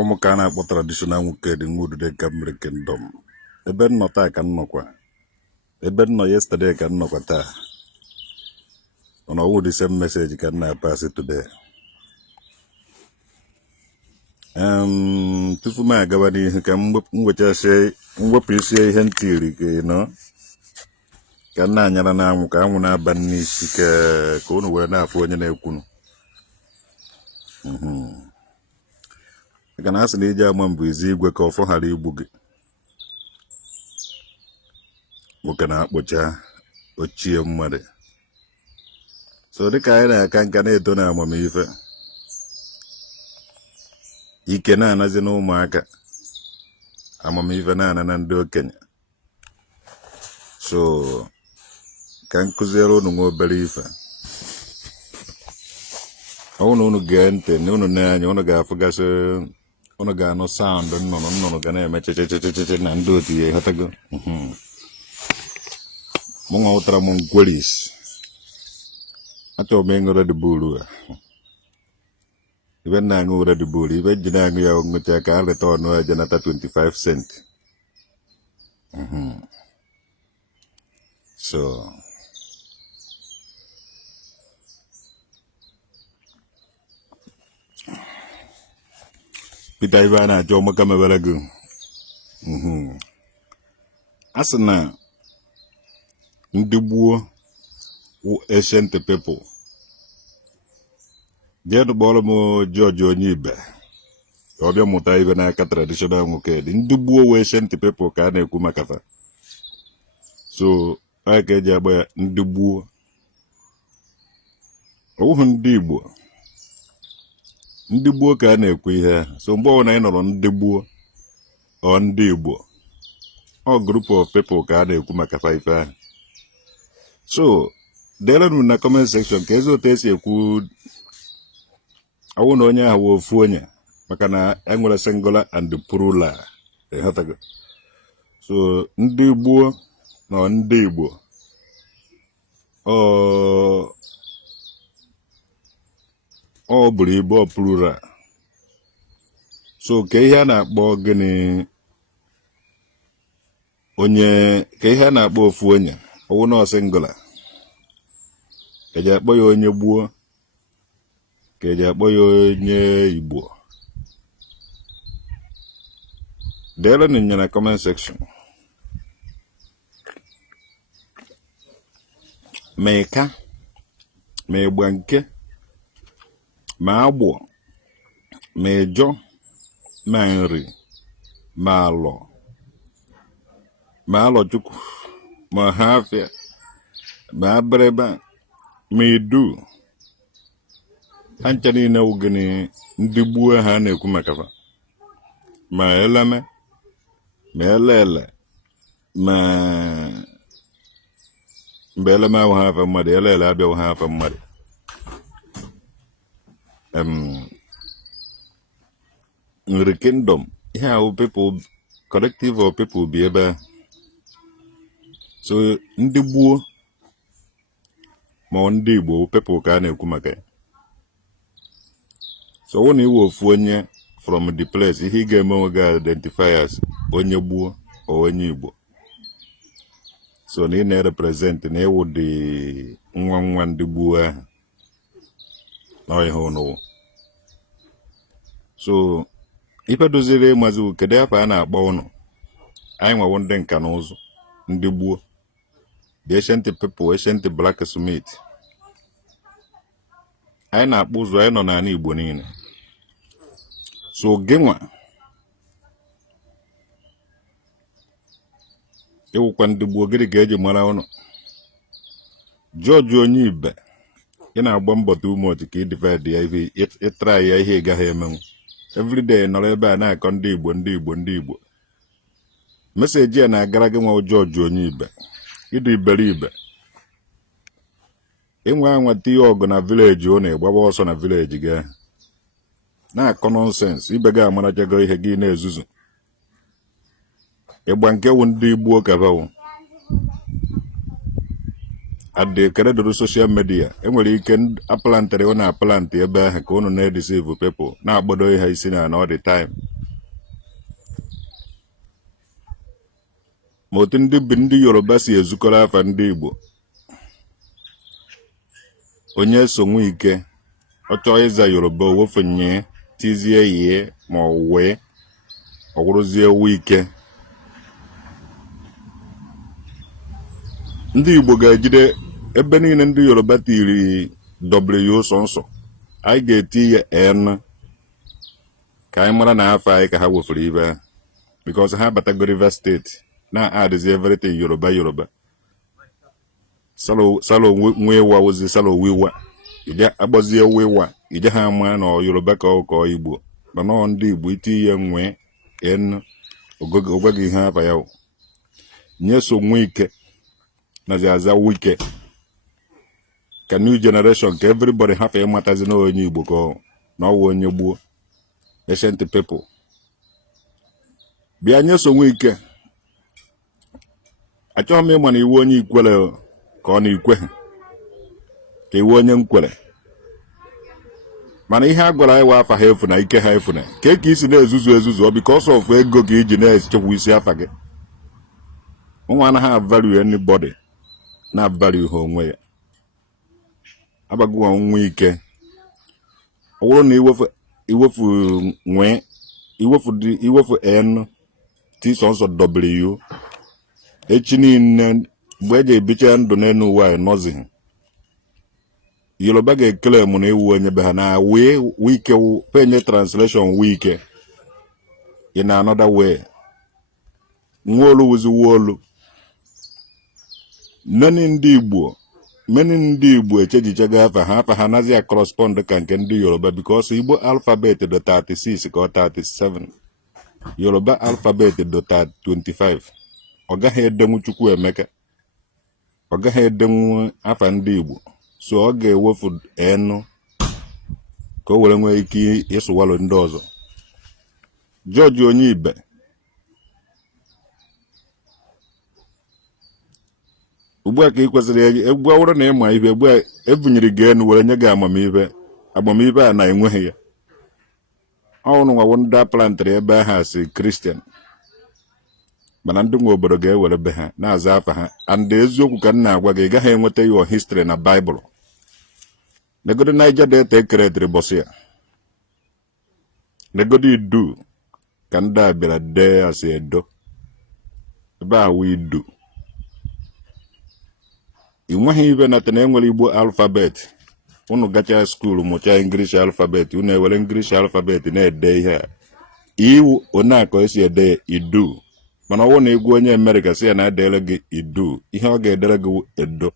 Omokana what traditional wicked in wood de Camry kingdom. The bed not I can knock one. The bed no yesterday can knock at her. On all the same message can I pass it today. Tufuma Gavani who can which I say, what you say, Hentiri, you know. Can I Yana Kamuna Banisika Kono were now for any Kun. I can ask the German busy work off for Harry Boogie. Working out with ya, or cheer mother. So the kind I can't get it on our mammy. He can as you know, market. I'm a mivanana and do Kenya. So, can Kuzero no more believe. I want to get no nan, you want to go for gas, on no sound, and no gonna match it and do it. Had to go. Mongotra Mongolis. I told me already bull. Even I know already bull, even Jananga with a car return no Janata 25 cents. So, Peter Ivana, Joe Macamavalago. Asana Ndigbo who ancient people. Get the bottom George Onibe. Obia Muta even a traditional muke. Ndigbo ancient people can kumakata. So I get Jabba Ndigbo. Oh, Ndigbo. Ndigbo can ekwe here. So born on Ndigbo or Ndigbo. All group of people can kumakata. So there in the comment section, Kezo Tessie could. I won't know how to phone Makana Angular singular and the plural. So Ndigbo no Ndigbo. Oh Bribo plural. So Kehana Bogany Onye Kehana Bo Fuenya. Oh no singular. Kaja boy on your boo. Kaja boy on your Igbo. There in the comment section. Meka, me bwanke, ma abo, me jo, ma nri, ma juku, ma hafia, ma breba, me du. Anchani na ugini Ndigbo ha na ekumakava. Ma elame, ma elele, ma mbeleme wa hafa mmadi, elele abia wa hafa mmadi. In the kingdom, here people, collective of people be able. So Ndigbo, ma Ndigbo, people can ekumake. So when you will phone from the place, he gave me identify as Onyebu or Onyibo. So they represent ne would the Ndigbo. No. So if I do the mazu kedepa na bono, I am wondering canoes Ndigbo. The ancient people, ancient black smith. I na buzo I no na Igbo nini. So genwa ewu kwa Ndigbo gidi geji mara ono. George Onibe ina agba mbọ too much ka divide ya if try ya ihe gaghị emenwu. Every day nọrọ ebe a na-akọ ndị Igbo. Message ya na-agara gị nwa George Onibe. Ịdị iberibe. Inwe anwata ihe ọgụ na village ọ na-egbaba ọsọ na village gị. Na-akọ nonsense ibe gị amarachago ihe gị na-ezuzu. Ịgba nke wụ ndị Igbo kabawo. At the credit social media, enwere ike aplantere na plant ebe ahụ ka unu na-deceive people na-agbodo ihe isi na all the time. ma otu ndị Yoruba si ezukọrọ afa ndị Igbo. Onye so nwe ike ọ chọọ ịza Yoruba wofenye tizie yie ma ọ wee ọ wụrụzie wike. Ndị Igbo ga-ejide ebe niile ndị Yoruba tiri W sọnsọ, anyị ga-eti ya N ka anyị mara na afọ anyị ka ha wefere ibe, because ha batago Rivers State na adịzi everything Yoruba. Salo nwewa ozi salo wiwa ije agbazie wiwa ije ha ama na Yoruba ka ọ Igbo, mana ndị Igbo iti ya nwe N ogwegi ihe afa ya nye so nwe ike na aza wike ka new generation ka everybody have ịmatazi na onye Igbo ka na ọwụ onye Gbuo ancient people. Bịa nye so nwe ike achọghị m ịma na iwu onye ikwere ka ọ na-ikwe ka iwu onye nkwere, mana ihe a gwara anyị afa ha efu na ike ha efu na ka isi na-ezuzu ọ because of ego ka iji na-echekwa isi afa gị. Nwa anaghị value anybody na value ha onwe ya. Abago nwe ike ọ bụrụ na iwefu N T sọnsọ W echi niile mgbe eji ebicha ndụ n'elu ụwa anyị nọzighị. Yoruba ga-ekele mụ na ewu onye be ha na wike penye translation wike in another way. Nwaolu wuzi wolu. Many ndị Igbo echejichaga afa ha nazi ya correspond ka nke ndị Yoruba, because Igbo alphabet do 36 ka 37, Yoruba alphabet do 25. Ọ gaghị edenwu Chukwu Emeka, ọ gaghị edenwu afa ndị Igbo, so ọ ga-ewefu N ka o were nwee ike ịsụwalụ ndị ọzọ. George onye Ibe ugbu a ka ị kwesịrị egwu awụrụ na ịma ibe ugbu a ebunyere gị enu were nye gị amamibe a na-enweghị ya. Ọnwụrụ nwawo ndị a plantịrị ebe ha si Christian, mana ndị nwe obodo ga-ewere be ha na-aza afa ha. And eziokwu ka m na-agwa gị, ị gaghị enweta your history na Bible. Negodi Niger Delta ekeretịrị bọsị ya, negodi Idu ka ndị a bịara dee asị Edo, ebe a wụ Idu. I nweghị ibe na tena enwere Igbo alphabet. Unu gacha school mụcha English alphabet, unu ewere English alphabet na-ede ihe a iwu onakọ esi ede Idu, mana ọwụ na egwu onye America si ya na edere gị Idu, ihe ọ ga-edere gị Edo.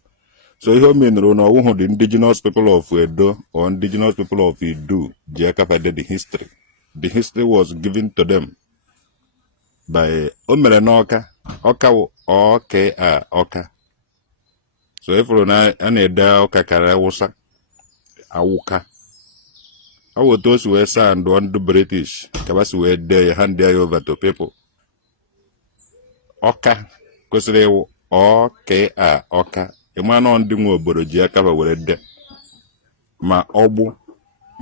So ihe o menụrụ na ọwụhụ the indigenous people of Edo or indigenous people of Idu ji akafade the history. The history was given to them by o mere n'Ọka. Ọka wụ Ọka. So ifuru na a na-ede Ọka kara Awụsa Awụka. Ọ wụ otu wee saa ndị British ka basi wee dee ya hand ya over to people. Ọka kwesịrị ịwụ Ọka. Ịmanụ ndị nwe obodo ji aka were de ma ọgbụ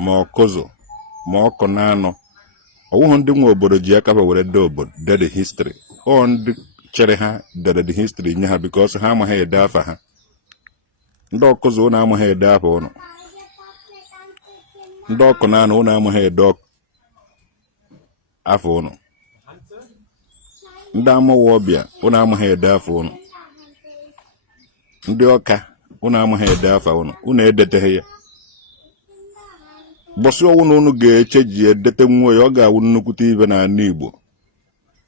ma ọkụzụ ma ọkụ na anọ. Ọwụhụ ndị nwe obodo ji aka were de obodo de the history. Ọ ndị chere ha dere the history nye ha because ha amaghị ede afa ha. Ndị ọkụzụ ụnụ amaghị ede afa ụnụ. Ndị ọkụ na anọ ụnụ amaghị ede afa ụnụ. Ndị amaghị ọbịa ụnụ amaghị ede afa ụnụ. Ndị Ọka unu amaghị ede afa unu edeteghị ya. Bọsị ọwụ na unu ga-echeji edete nwa ya, ọ ga-awụ nnukwute ibe na ala Igbo,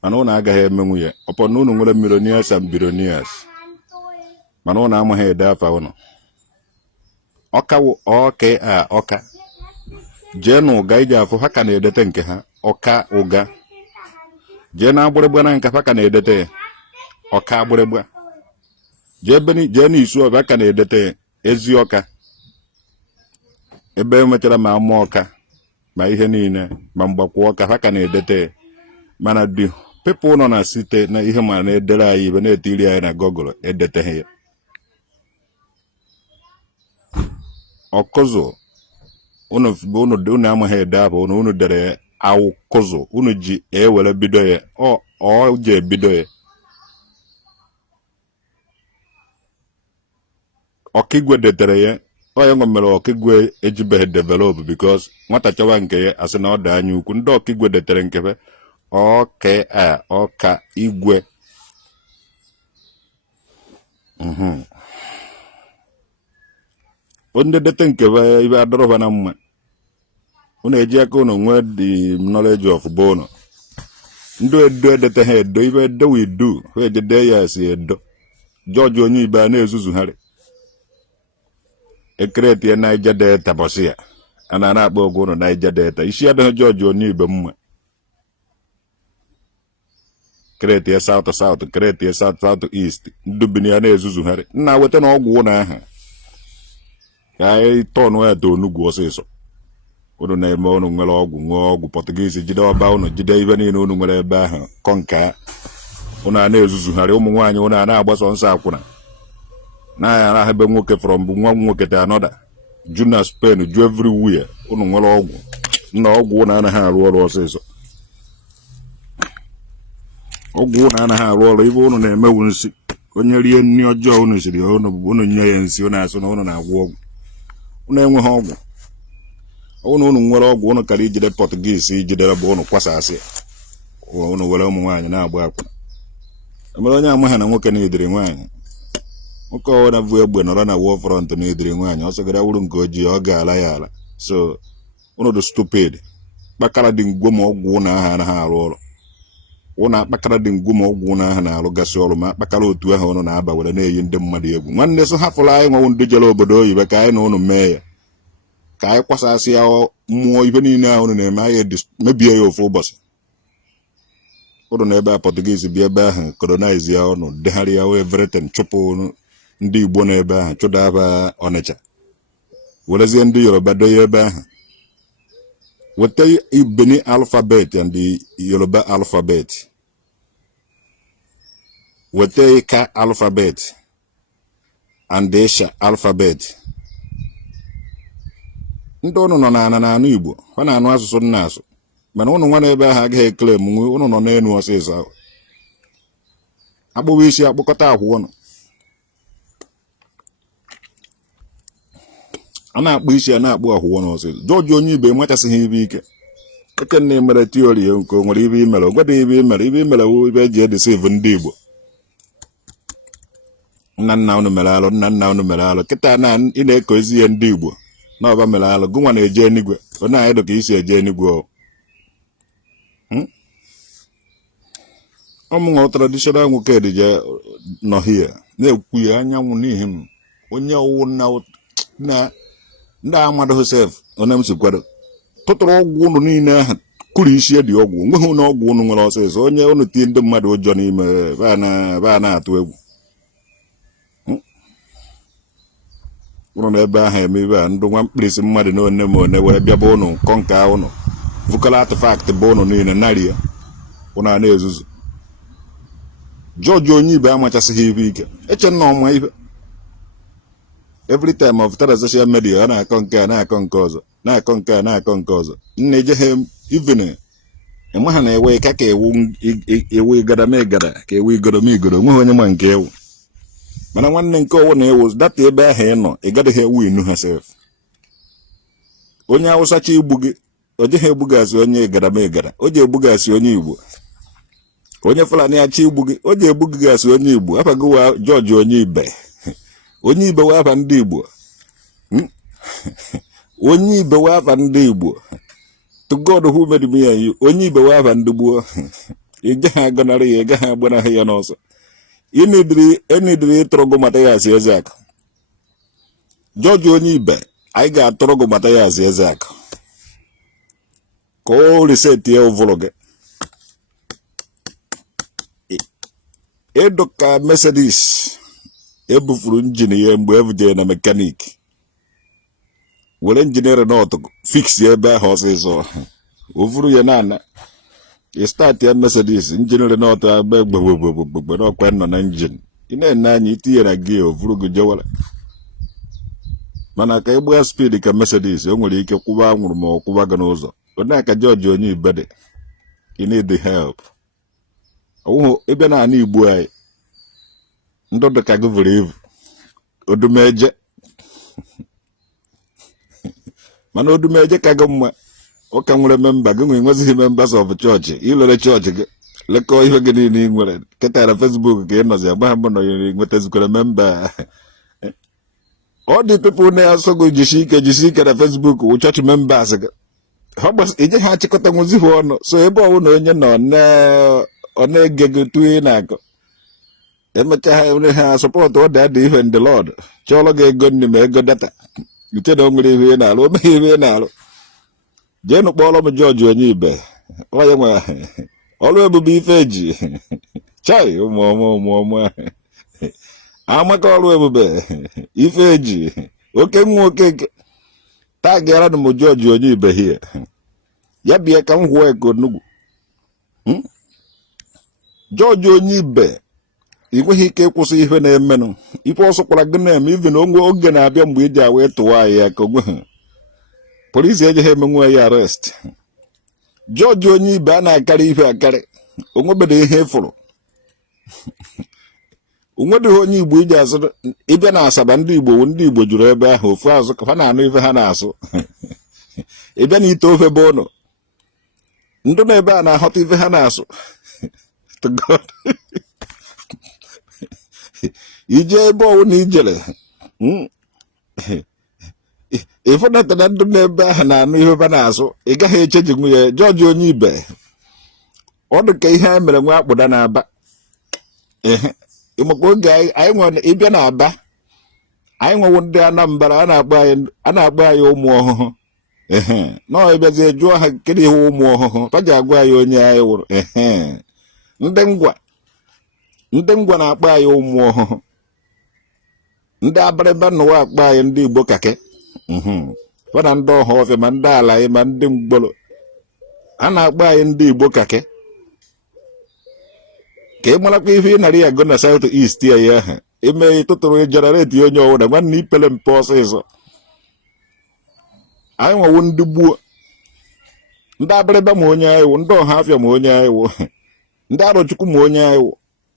mana unu agaghị emenwu ya. Ọpọ na unu nwere millionaires and billionaires, mana unu amaghị ede afa unu. Ọka wụ Ọka. Jee na ụga iji afụ ha ka na-edete nke ha Ọka ụga. Jee na agbịrịgba na nka ha ka na-edete Ọka agbịrịgba. Jee n'isu ọbịa ka na-edete ezi Ọka. Ebe emechara ma ama Ọka ma ihe niile ma mgbakwa Ọka ha ka na-edete. Mana the people nọ na site na ihe ma na-edere anyị ibe na-etiri anyị na Google edeteghị ya. Ọkụzụ unu amaghị ede afọ unu dere Awụkụzụ, unu ji ewere bido ya ọ ji ebido ya. ọkigwe detere ya onye nwe mere ọkigwe ejibeghị develop because nwata chọwa nke ya asị na ọ dị anya ukwu ndị ọkigwe detere nkebe ọka igwe onye dete nkebe ibe adọrọba na mma unu eji aka unu nwee the knowledge of bono ndị edo edete ha edo ibe edo we do ha ejede ya si edo George onye ibe a na-ezuzugharị ekreti ya Niger Delta bọsị ya a na-akpọ ogwu unu Niger Delta isi adịghị George onye ibe mma kreti ya South kreti ya South East ndubini ya na-ezuzugharị nna weta na ọgwụ ụlọ aha ka anyị tọnụ ya to onugwu ọsịsọ unu na-eme unu nwere ọgwụ nwee ọgwụ Portuguese jide ọba unu jide ibe niile unu nwere ebe ahụ kọnka unu a na-ezuzugharị ụmụ nwaanyị unu a na-agbaso nsọ akwụna na ya ebe nwoke from bụ nwa nwoke ta anọda ju na Spain ju everywhere unu nwere ọgwụ na ọgwụ unu anaghị arụ ọrụ ọsịsọ ọgwụ unu anaghị arụ ọrụ ibe unu na-emewu nsị onye rie nri ọjọọ unu siri unu nye ya nsị unu asụ na unu na-agwọ ọgwụ unu enweghị ọgwụ unu nwere ọgwụ unu kara ijide Portuguese ijidere bụ unu kwasasị unu were ụmụ nwaanyị na-agba akwụna emere onye amaghị na nwoke na-ediri nwaanyị nwoke ọwụna bụ egbe nọrọ na war front na-ediri nwaanyị ọsọ gara wuru nke ojii ọ ga-ala ya ala so unu dị stupid kpakara dị ngwom ọgwụ unu aha anaghị arụ ọrụ unu akpakara dị ngwom ọgwụ unu aha na-arụgasị ọrụ ma akpakara otu ahụ unu na-aba were na-eyi ndị mmadụ egwu nwanne so hapụrụ anyị nwewu ndị jere obodo oyibo ka anyị na unu mee ya ka anyị kwasasị ya mmụọ ibe niile ahụ unu na-eme anyị mebie ya ofu ụbọchị unu na ebe a Portuguese bi ebe ahụ colonize ya unu degharị ya everything chụpụ ndị Igbo n'ebe ahụ chụdaba Ọnịcha werezie ndị Yoruba doye ebe ahụ weta Benin alphabet and the Yoruba alphabet weta Ika alphabet and the Esha alphabet ndị unu nọ n'anụ Igbo ha na-anụ asụsụ nna asụ mana unu nwa n'ebe ahụ agaghị ekele m nwe unu nọ n'elu ọsịsọ ahụ akpụwa isi akpụkọta ahụ unu a na-akpụ isi a na-akpụ ahụ unu ọsịsọ George onye ibe machasịghị ibe ike ekenna mere tiori nke o nwere ibe imere ogwede ibe imere wu ibe eji edesive ndị Igbo nna unu mere alụ nna unu mere alụ kịta na ị na-eko ezi ihe ndị Igbo na ọba mere alụ gụnwa na-eje enigwe onye anyị dọka isi eje enigwe ọmụnwa traditional nwoke dịje nọ hie na-ekwu ya anyanwụ n'ihi m onye ọwụ na ndị amadụ Josef onye m sikwado tụtụrụ ọgwụ unu niile ahụ kụrụ isi dị ọgwụ nweghị na ọgwụ unu nwere ọsịsọ onye unu tie ndị mmadụ ụjọ n'ime ba na-atụ egwu unu n'ebe ahụ eme ibe a ndụ nwa mkpirisi mmadụ na one ma one were bịaba unu kọnka unu vukọla atụfaktị bụ unu niile narị ya unu a na-ezuzu George onye ibe amachasịghị ibe ike eche nna ọma ibe every time of tara social media a na-akọ nke a na-akọ nke ọzọ na-akọ nke a na-akọ nke ọzọ nna ejeghị even enwe ha na-ewe ka ewu igada ka ewu igoro nweghị onye ma nke ewu mana nwanne nke ọwụ na-ewu data ebe ahụ ị nọ ị gaghị ewu inu ha sef onye Awụsa chi igbu gị o jeghị egbugasị onye igada o ji egbugasị onye Igbo onye Fulani achị igbu gị o ji egbugasị onye Igbo afagowa George onye ibe onye ibe wee afa ndị Igbo onye ibe wee afa ndị Igbo to God who made me and you onye ibe wee afa ndị gboo ị gaghị agọnarị ya ị gaghị agbanahụ ya n'ọsọ enidiri ịtụrụgụ mata ya asị eze akụ George onye ibe anyị ga-atụrụgụ mata ya asị eze akụ ka o riseti ya ụvụrụ gị ịdụka Mercedes ebufuru injin ya mgbe ebujere na mekanik were injinier n'ọtụ fix ebe ahụ ọsịsọ ovuru ya na start ya Mercedes injinier n'ọtụ agba gbegbe n'ọkwa nọ na injin ị na-ene anya itinye na gị ovuru gị jewara mana ka ịgba speed ka Mercedes o nwere ike kwụba anwụrụ ma ọ kwụba gị n'ụzọ onye aka George onye ibede you need the help ebe na ana Igbo anyị ndụ dị ka gị vụrụ evu odumeje mana odumeje ka gị mma ọ ka nwere memba gị nwe nwezighị members of chọọchị ilere chọọchị gị lekọọ ihe gị niile ị nwere ketara Facebook ka ị nọzi agba ha mbụ nọ nwetazikwara memba ọ dị pepụl na-asọ gị jisi ike na Facebook wụ chọọchị members gị ije ha achịkọta nwụzi ha ọnụ so ebe ọwụ na onye nọ ọ na-ege gị tu ị na-akọ emechaa ha sọpọtụ ọ dị adị ihe ndị Lord chọọrọ gị ego nri ma ego data uche na o nwere ihe ị na-alụ o meghị ihe ị na-alụ jeenụ kpọrọ m George onye ibe onye nwe ọrụ ebube ife eji chai ụmụọmụ amaka ọrụ ebube ife eji oke nwa okeke taa gara na m George onye ibe hie ya bịa ka m hụọ ego nnukwu George onye ibe ị nweghị ike ịkwụsị ihe na-emenụ ife ọsọ kwara gị na-eme ive na onwe oge na-abịa mgbe iji wee tụwa anyị ya ka onweghị polisi ejeghị emenwe ya arrest George onye ibe a na-akarị ife akarị onwebeghị ihe ịfụrụ onwedịghị onye Igbo iji asụ ịbịa na Asaba ndị Igbo juru ebe ahụ ofu azụ ka ha na-anụ ife ha na-asụ ịbịa na ite ofe bụ ụnụ ndụ na ebe a na-aghọta ife ha na-asụ to God ije ebe ọwụ na ijere ịfụnata na ndụ n'ebe ahụ na-anụ ihe ha na-asụ ị gaghị echeji nwunye George onye ibe ọ dị ka ihe a mere nwa akpụda na-aba maka oge anyị nwere ịbịa na-aba anyị nwewo ndị Anambra a na-akpọ anyị ụmụ ọhụhụ nọọ ịbịazie jụọ ha kedu ihe ụmụ ọhụhụ ha ji agwa anyị onye anyị wụrụ ndị ngwa na-akpọ anyị ụmụ ọhụhụ ndị abịrịba n'ụwa akpọ anyị ndị Igbo kake fana ndị ọha ọfịa ma ndị ala anyị ma ndị mgbolo a na-akpọ anyị ndị Igbo kake ka ị marakwa ihe ị nara ya go na South East ya ya ahụ ime tụtụrụ jenereti onye ọwụna nwanne ipele mpe ọsịsọ anyị nwewo ndị gbuo ndị abịrịba ma onye anyị wụ ndị ọha afịa ma onye anyị wụ ndị Arọchukwu ma onye anyị wụ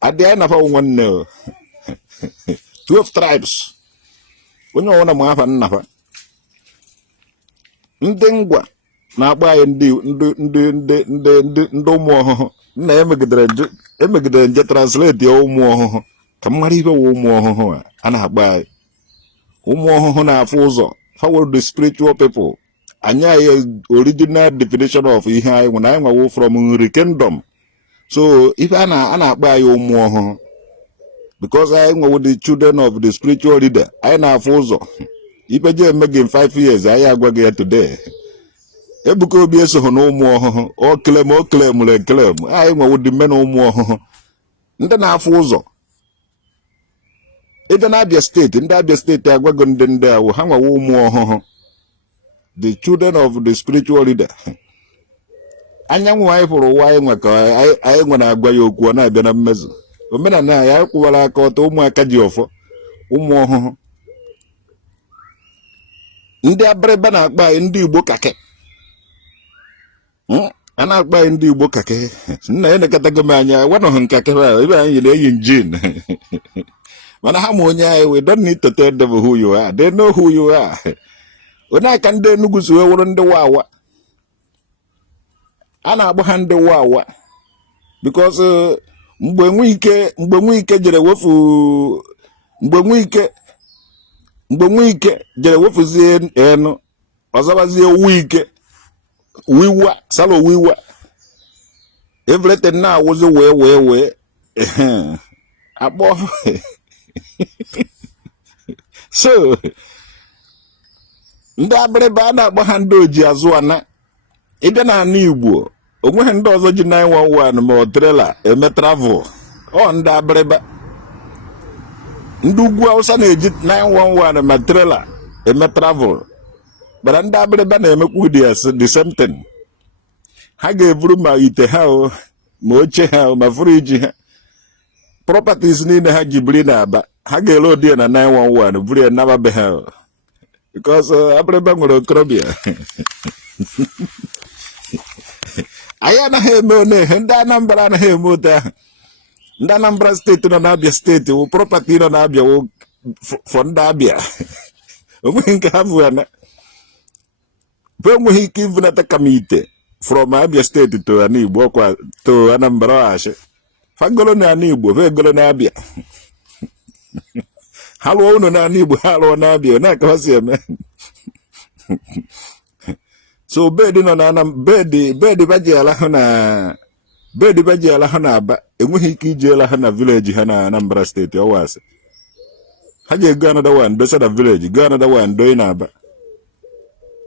adị anyị nafa nwanne 12 tribes onye ọwụna ma afa nnafa ndị ngwa na-akpọ anyị ndị ụmụ ọhụhụ nna emegidere nje translate ya ụmụ ọhụhụ ka mmadụ ibe wụ ụmụ ọhụhụ a na-akpọ anyị ụmụ ọhụhụ na-afụ ụzọ how the spiritual people anyị original definition of ihe anyị nwere anyị nwawo from nri kingdom so ife a na-akpọ anyị ụmụ ọhụhụ because anyị nwewo the children of the spiritual leader anyị na-afụ ụzọ ife je eme gị 5 years anyị agwaghị ya today Ebuka Obi esoghị na ụmụ ọhụhụ o kelem anyị nwewo dị mme na ụmụ ọhụhụ ndị na-afụ ụzọ ebe na Abia steeti ndị Abia steeti agwago ndị awụ ha nwewo ụmụ ọhụhụ the children of the spiritual leader anyanwụ anyị fụrụ ụwa anyị nwe ka anyị nwe na-agwa ya okwu ọ na-abịa na mmezu omenala anyị anyị kwụwara aka ọtọ ụmụaka ji ọfọ ụmụ ọhụhụ ndị abịrịba na-akpọ anyị ndị Igbo kake a na-akpọ anyị ndị Igbo kake nna ya nekọtago m anya wanọghị nkake ebe anyị yiri eyi njin mana ha ma onye anyị we don't need to tell them who you are they know who you are onye aka ndị Enugu si wewụrụ ndị wawa a na-akpọ ha ndị wawa because mgbe Nwike jere wefu mgbe Nwike jere wefuzie enu ọzabazie wiwa salo wiwa everything na-awụzi wee akpọ so ndị abịrịba a na-akpọ ha ndị oji azụ ana ịbịa na ana Igbo onweghị ndị ọzọ ji 911 ma ọ trela eme travel ọ ndị abịrịba ndị ugwu Hausa na-eji 911 ma trela eme travel bara ndị abịrịba na-emekwu the same thing ha ga-eburu ma ite ha ma oche ha ma friji ha properties niile ha ji biri na-aba ha ga-ele odi na 911 buru ya naba be ha because abịrịba nwere okorobịa anyị anaghị eme onehe ndị Anambra anaghị eme otu ahụ ndị Anambra steeti nọ n'Abia steeti wụ property nọ n'Abia wụ for ndị Abia onweghị nke ha vụana be enweghị ike ivunata kamite from Abia State to Ndigbo ọkwa to Anambra Ashi fagolo na Ndigbo vegolo na Abia ha lụọ unu na Ndigbo ha lụọ na Abia na ka si eme so bedi nọ na bedi bajiala ha na bedi bajiala ha na Aba enweghị ike ijela ha na village ha na Anambra State ọwasị ha je go another one dosa na village go another one do na Aba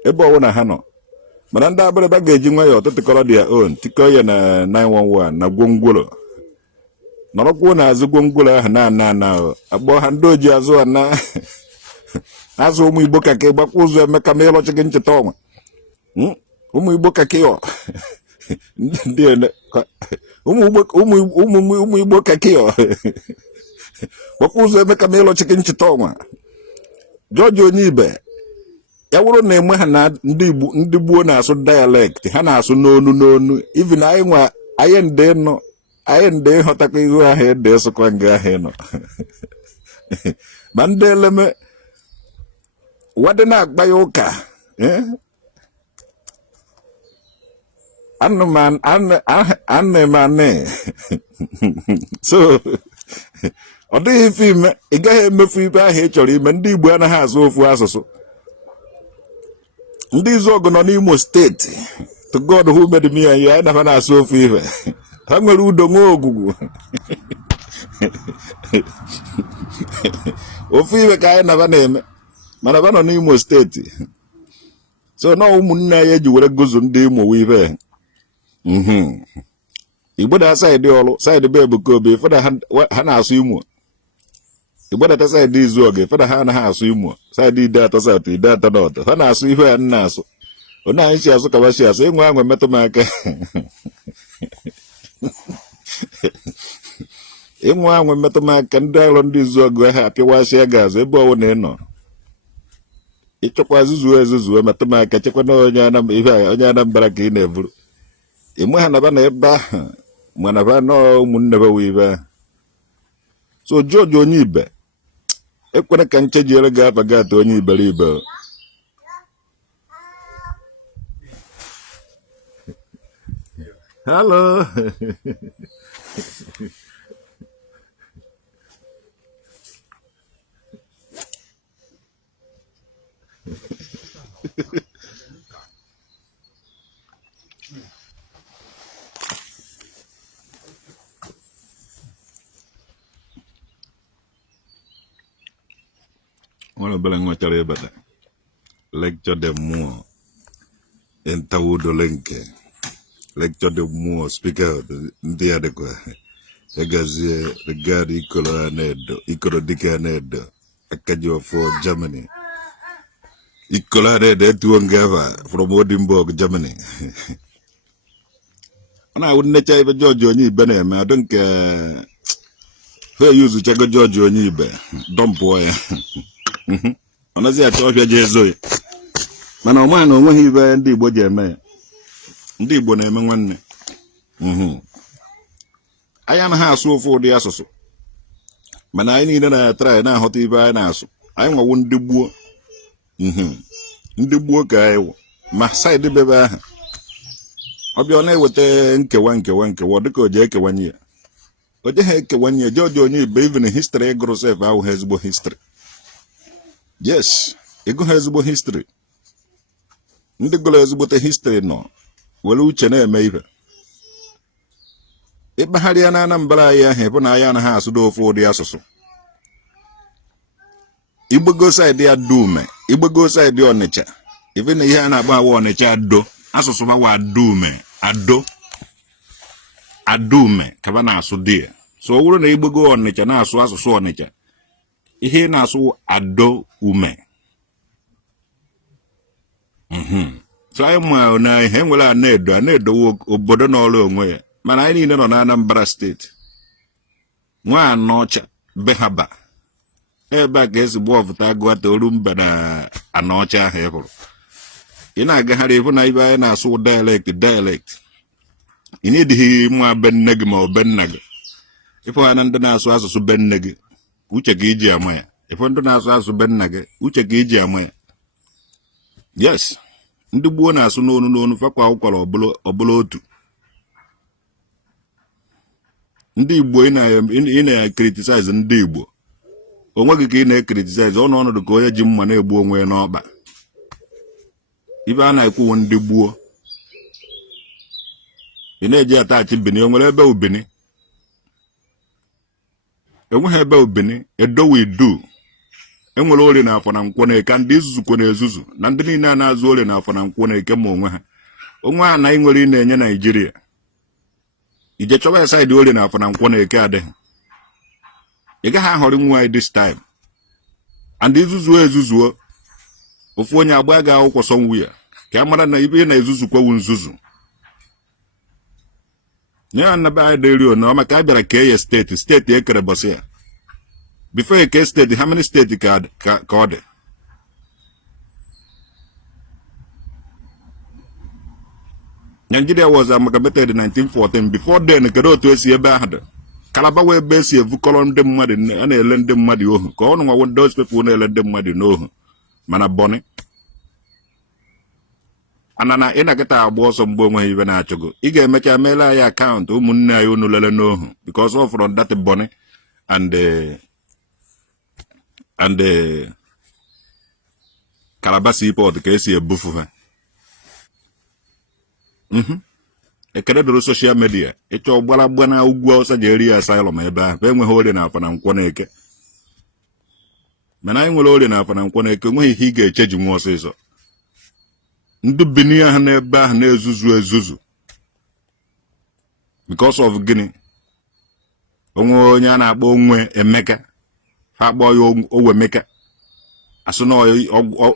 ebe ọwụ na ha nọ mana ndị abịrịba ga-eji nwa ya ọtụtụkọrọ dia own tikọ ya na 911 na gwongworo nọrọkwuo na azụ gwongworo ahụ na agbọ ha ndị oji azụ na azụ ụmụ Igbo ka ka gbakwa ụzọ emeka ma ịlọchi gị ncheta ọnwa ụmụ Igbo ka ka ụmụ Igbo ka ka gbakwa ụzọ emeka ma ịlọchi gị ncheta ọnwa George onye ibe ya wụrụ na enwe ha na ndị gboo na-asụ dialect ha na-asụ n'onu even anyị nwa anyị ndị ịghọtakwa ihu ahụ ede esokwa nga ahụ nọ ma ndị eleme wadị na-agba ya ụka anụmanụ so ọ dịghị ife ime ị gaghị emefu ibe ahụ ị chọrọ ime ndị Igbo anaghị asụ ofu asụsụ ndị Izuọgụ nọ n'Imo steeti to God who made me and you anyị nafa na-asụ ofu ife ha nwere udo nwe ogwugwu ofu ife ka anyị nafa na-eme mana ba nọ n'Imo steeti so na ụmụnne anyị eji were gozo ndị Imo wive Igbo da saịdị ọrụ saịdị be Ebuka Obi feda ha na-asụ Imo Igbo da saịdị Izuọgụ feda ha anaghị asụ Imo saịdị ide atọ South ide atọ North ha na-asụ ife ya na-asụ onye anyị si asụ ka ba si asụ ịnwe anwe metụ m aka ịnwe anwe metụ m aka ndị alụ ndị Izuọgụ ha apịwasị ya ga-azụ ebe ọwụ na ị nọ ịchọkwa ezuzuo metụ m aka chekwa na onye Anambra ka ị na-eburu enwe ha naba na ebe ahụ mana ba nọ ụmụnne ba wibe ahụ so George onye ibe ekwere ka nchejiere gị afa gị atọ onye iberibe hello One of the better lecture them more in Tawudo Lenke. Lecture them more, speak out, the adequate. Egazie, regard Icolo Dicanedo, a Kajo for Germany. Icolade de Tuangava from Odinburg, Germany. And I wouldn't let you George on you, Benem. I don't care. Where you to check a George on you, dumb boy. Onazi atọfịa jezo mana ọmanụ onweghị ibe ndị Igbo ji eme ndị Igbo na-eme nwanne anyị anaghị asụ ofu ụdị asụsụ mana anyị niile na-atara na-ahụta ibe anyị na-asụ anyị nwawo ndị gboo ka anyị wụ ma saịdị bebe ahụ ọbịa ọ na-eweta nkewa dịka o ji ekewanye ya o jeghị ekewanye George onye ibe even history gụrụ sef ahụ ha ezigbo history. Yes, ego ha ezigbo history. Ndị gụrụ ezigbote history nọ were uche na-eme ibe ịkpagharịa na Anambra anyị ahụ bụ na anyị anaghị asụdo ofu ụdị asụsụ Igbogo saịdị ya dume Igbogo saịdị Ọnịcha ife na ihe a na-agba awa Ọnịcha ado asụsụ bawa adume ka ba na-asụ dị so ọ bụrụ na Igbogo Ọnịcha na-asụ asụsụ Ọnịcha ihe na-asụ ado ume so anyị ma na ihe nwere ana-edo obodo n'ọrụ onwe ya mana anyị niile nọ na Anambra steeti nwa Anọcha behaba ebe a ka ezigbo ọfụta agụata olu mba na Anọcha ahụ ịhụrụ ị na-agagharị ịhụ na ibe anyị na-asụ dialect ị na-edighị nwa be nne gị ma ọ be nna gị ịfụ ha na ndị na-asụ asụsụ be nne gị uche gị iji ama ya If ndụ na-asụ asụ be nna gị uche ka iji ama ya. Yes, ndị gboo na-asụ n'onu fakwa ụkwara ọbụla otu. Ndị Igbo ị na-criticize ndị Igbo onweghị ka ị na-criticize ọnọdụ ka onye ji mma na-egbu onwe ya n'ọkpa. Ibe a na-ekwu ndị gboo ị na-eji atachi Bini, o nwere ebe ubini enweghị ebe ubini edowidu enwere ori na afọ na nkwọ na-eke ndị izuzu kwo na-ezuzu na ndị niile a na-azụ ori na afọ na nkwọ na-eke ma onwe ha na nwere ị na-enye Naijiria ije chọba side ori na afọ na nkwọ na-eke adịghị ị gaghị ahọrọ nwa anyị this time and izuzuo ofu onye agba ga akwụkwọ sọnwu ya ka a mara na ibe na-ezuzu kwawu nzuzu nye anaba anyị dịrị na maka a bịara kee ya steeti ekere bọsị ya before eke steeti how many steeti ka ọ dị. Nigeria was amalgamated in 1914. Before then kedu otu esi ebe ahụ dị Calabar wee ebe esi evukọrọ ndị mmadụ a na-ele ndị mmadụ ohu ka ọnụ nwa those people na-ele ndị mmadụ n'ohu mana Bonny anana ị na-akịta agba ọsọ mgbe onweghị ibe na-achụgo ị ga-emecha meela anyị akaụntụ ụmụnne anyị unu lele n'ohu because of from that Bonny and Calabar seaport ka esi ebufu ha. Ekele doro social media ịchọ gbara na ugwu Awụsa ji eri asylum ebe ahụ enweghị ori na afọ na nkwọ na-eke mana anyị nwere ori na afọ na nkwọ na-eke enweghị ihe ị ga-echeji nwa ọsịsọ. Ndị Bini ahụ n'ebe ahụ na-ezuzu because of gịnị onwe onye a na-akpọ onwe Emeka ha akpọ ya Owemeka asụ na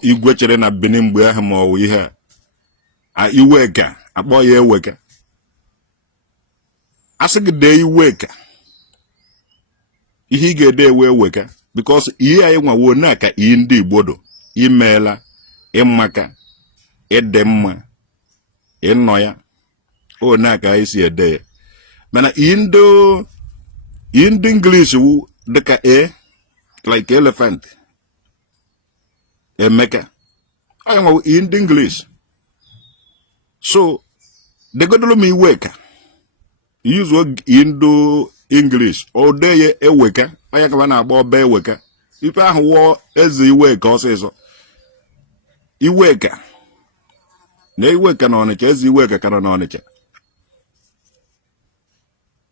igwe chere na Bini mgbe ahụ ma ọwụ ihe a Iweka akpọ ya Eweka asị gị dee Iweka ihe ị ga-ede ewe Eweka because ihe anyị nwawo na ka iyi ndị Igbo do imeela ịmaka ịdị mma ịnọ ya o na ka anyị si ede ya mana iyi ndị English wu dịka like elephant Emeka anyị nwawo iyi ndị English so degodolo m Iweka use Indo English o de ye Eweka anya ka na-agba ọba Eweka ife ahụ wụọ eze Iweka ọsịsọ Iweka na Iweka na Ọnịcha eze Iweka ka nọ n'Ọnịcha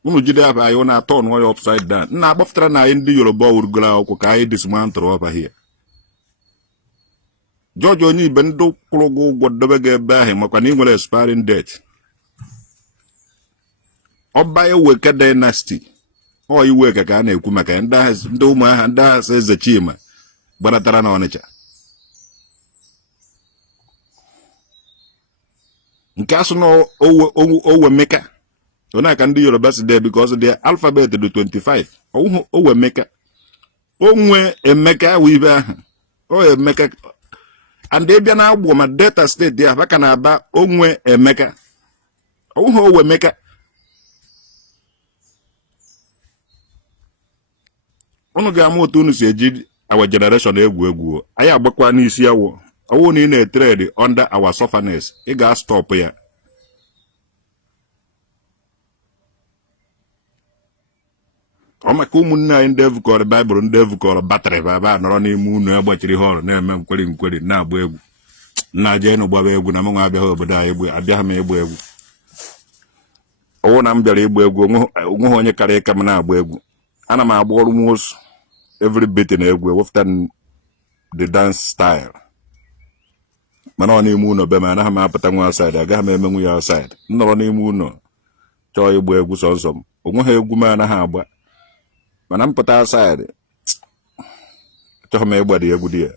unu jide aba anyị na-atọ ọnụ ya upside down nna akpọpụtara na anyị ndị Yoruba urugoro akwụkwọ ka anyị dismantle ọba here George onye ibe ndị kwụrụ gị ụgwọ dobe gị ebe ahụ makwa na ị nwere expiring date ọba Eweka dynasty ọ Iweka ka a na-ekwu maka ndị ụmụ aha ndị agha eze Chima gbaratara na Ọnịcha nke asụ na Owemeka onye ka ndị Yoruba si dee because the alphabet dị 25 Owemeka onwe Emeka wụ ibe ahụ o Emeka and bịa na Agbọ ma Delta steeti ahụ ka na-aba onwe Emeka Owemeka unu ga-ama otu unu si eji our generation egwu anyị agbakwa n'isi awọ ọwụ na ị na-etrade under our sufferness ị ga-stop ya ọ maka ụmụnne anyị ndị evukọrọ Baịbụl ndị evukọrọ batrị baba nọrọ n'ime unu agbachiri ha ọrụ na-eme nkweri na-agba egwu nna jenu gbaba egwu na mụnwa abịaghị obodo anyị abịaghị m ịgba egwu ọwụ na m bịara ịgba egwu onweghị onye karịa ịka m na-agba egwu ana m agba ọrụ nwosu every bit na egwu ewepụta the dance style mana ọ n'ime ụlọ be m anaghị m apụta nwa outside agaghị m emenwu ya outside nnọrọ n'ime ụlọ chọọ ịgba egwu sọnsọ m onweghị egwu m anaghị agba mana m pụta outside achọghị m ịgba dị egwu dị ya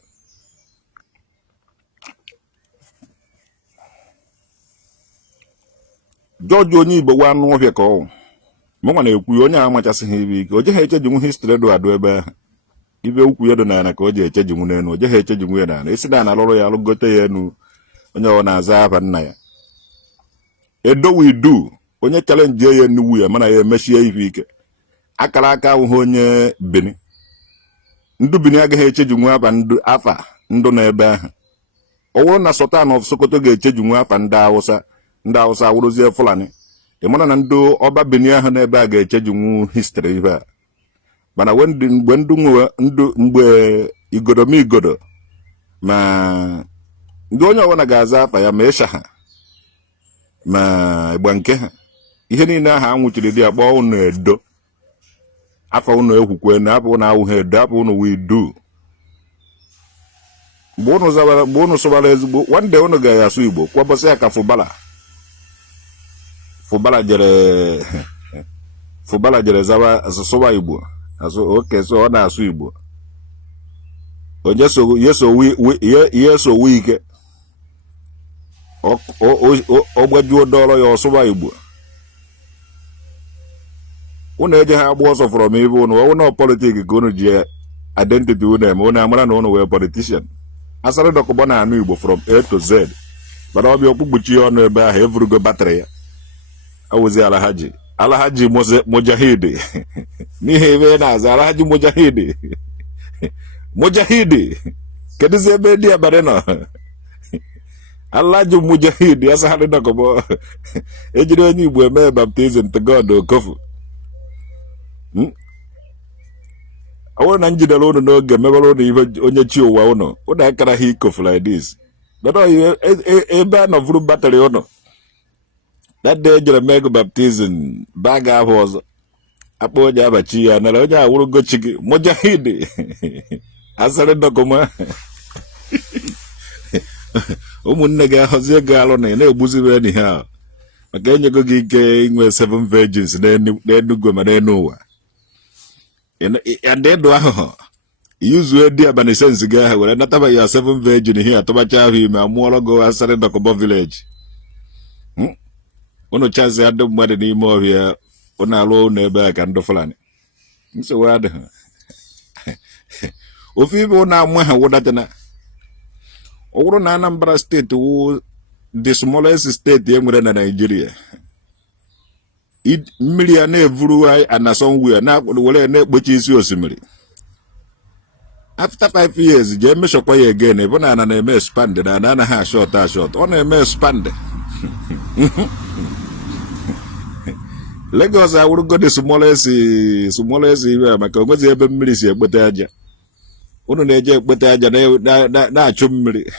George onye Igbo wa anụ ọhịa ka ọ mụnwa na-ekwu ya onye amachasịghị ibe ike o jeghị echejinwu history do adụ ebe ahụ ibe ukwu ya dị n'ala ka o ji echejinwu n'elu o jeghị echejinwu ya n'ala esi na lụrụ ya alụgote ya enu onye ọ na-aza afa nna ya edowidu onye challenge ya enuwu ya mana ya emechie ife ike akara aka ahụhụ onye Bini ndu bini agaghị echeji nwa afa ndu afa ndu na ebe ahụ ọ bụrụ na Sultan of Sokoto ga-echeji nwa afa ndị Hausa wụrụzie Fulani ị mara na ndu ọba bini ahụ na ebe a ga-echeji nwu history ife a mana mgbe igodo ma ndị onye ọbụla ga-aza afa ya ma ịsha ha ma ịgba nke ha ihe niile ahụ anwụchiri dị akpọ unu edo afọ unu ekwukwe na afọ unu awụghị edo afọ unu widu mgbe unu sụbara ezigbo nwande unu ga-asụ Igbo kwabọsị ya ka Fụbara jere zawa sụwa Igbo oke so ọ na-asụ Igbo onye so ike ọ gbajuo dọrọ ya ọsụba Igbo unu eje ha agba ọsọ from ebe unu na politik ka unu ji identity unu eme unu amara na unu wee politician asarị dọkụba na anụ Igbo from A to Z mana ọbịa okpukpuchi ọnụ ebe ahụ evurugo batrị ya awụzi Alhaji Mujahidi n'ihi ebe na-aza Alhaji Mujahidi kedụzi ebe dị abalị nọ Alhaji Mujahidi asagharị dọkụba ejiri onye Igbo eme baptizim to God okofu ọ bụrụ na njidere unu n'oge mebere unu ihe onye chi ụwa unu akaraghị ikofu like this ebe a nọvuru batrị unu that day ejere mego baptizim baga ahụ ọzọ akpọ onye abachi ya nara onye awụrụgo chi gị Mujahidi asarị dọkụma ụmụnne gị ahọzie gị alụ na ị na-egbuziri enyi ha maka enyego gị ike inwe 7 virgins n'Enugu ma n'enu ụwa ndị ndụ ahụhụ yuzuo dị abalị sensi gị ahụ were nataba ya 7 virgin ihe atụbacha ahụ ime amụọrọ gị asarị dọkụba village unu chazi adị mmadụ n'ime ọhịa unu alụọ unu ebe a ka ndị Fulani nsogbu adịghị ofe ibe unu amụ ha wụdatana ọ bụrụ na Anambra steeti wụ the smallest steeti e nwere na Nigeria mmiri ya na-evuru ana somewhere were na-ekpochi isi osimiri after 5 years jee meshọkwa ya again ebe na ana na-eme expand na ana anaghị ashọt ọ na-eme expand Lagos awụrụgo the smallest ibe maka onwezi ebe mmiri si ekpete aja unu na-eje ekpete aja na-achụ mmiri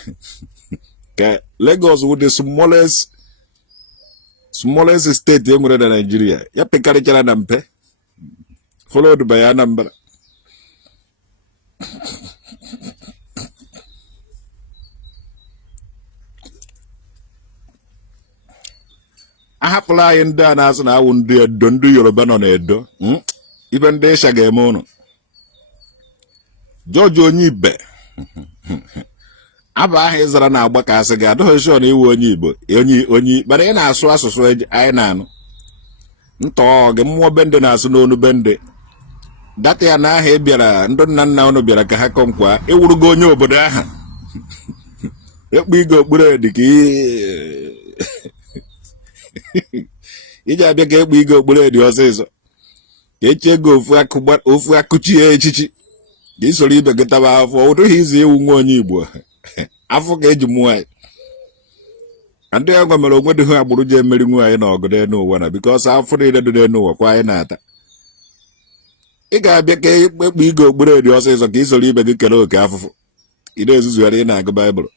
ka Lagos wụ the smallest state e nwere na Nigeria ya pekarịchara na mpe followed by Anambra ahapụla anyị ndị a na-asụ na awụ ndị Edo ndị Yoruba nọ na Edo ibe ndị Ịsha ga-eme ụnụ George onye Ibe aba ahụ ịzara na-agba ka asị gị adọghị shọ na iwu onye Igbo onye mana ị na-asụ asụsụ anyị na-anụ ntọ gị mmụọ bende na-asụ n'onu bende data ya na aha ị bịara ndị nna unu bịara ka ha kọmkwa ịwụrụgo onye obodo aha ekpu igo okpuru dị ka iji abịa ka ekpu igo okpuru dị ọsịsọ ka echi ego ofu akụchi ya echichi ka isoro ibe gị taba afọ ọ dụghị izu iwu nwa onye Igbo afọ ka eji mụọ anyị ndị ya gwa mere onwe dịghị agbụrụ ji emeri nwe anyị na ọgụ n'elu ụwa na bikọs afọ niile dị n'elu ụwa kwa anyị na-ata ị ga-abịa ka ekpekpe igo okpuru dị ọsịsọ ka isoro ibe gị kere oke afụfụ ị na-ezuzugharị ị na-agụ Baịbụl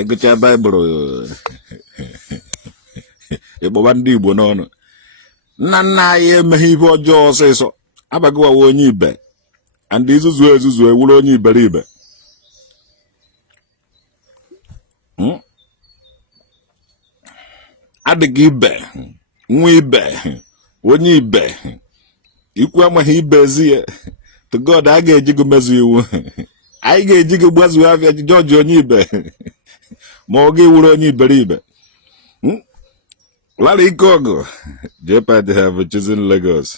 ịgụcha Baịbụl ịkpọba ndị Igbo n'ọnụ nna anyị emeghị ihe ọjọọ ọsịsọ abagowawa onye Ibe and izuzu ewuru onye iberibe adịghị ibe nwa ibe onye ibe ikwu amaghị ibe ezie to God a ga-eji gị mezu iwu anyị ga-eji gị gbazuo afịa George onye ibe ma ọ ga-ewuru onye iberibe lara ike ọgụ JPAD have chosen Lagos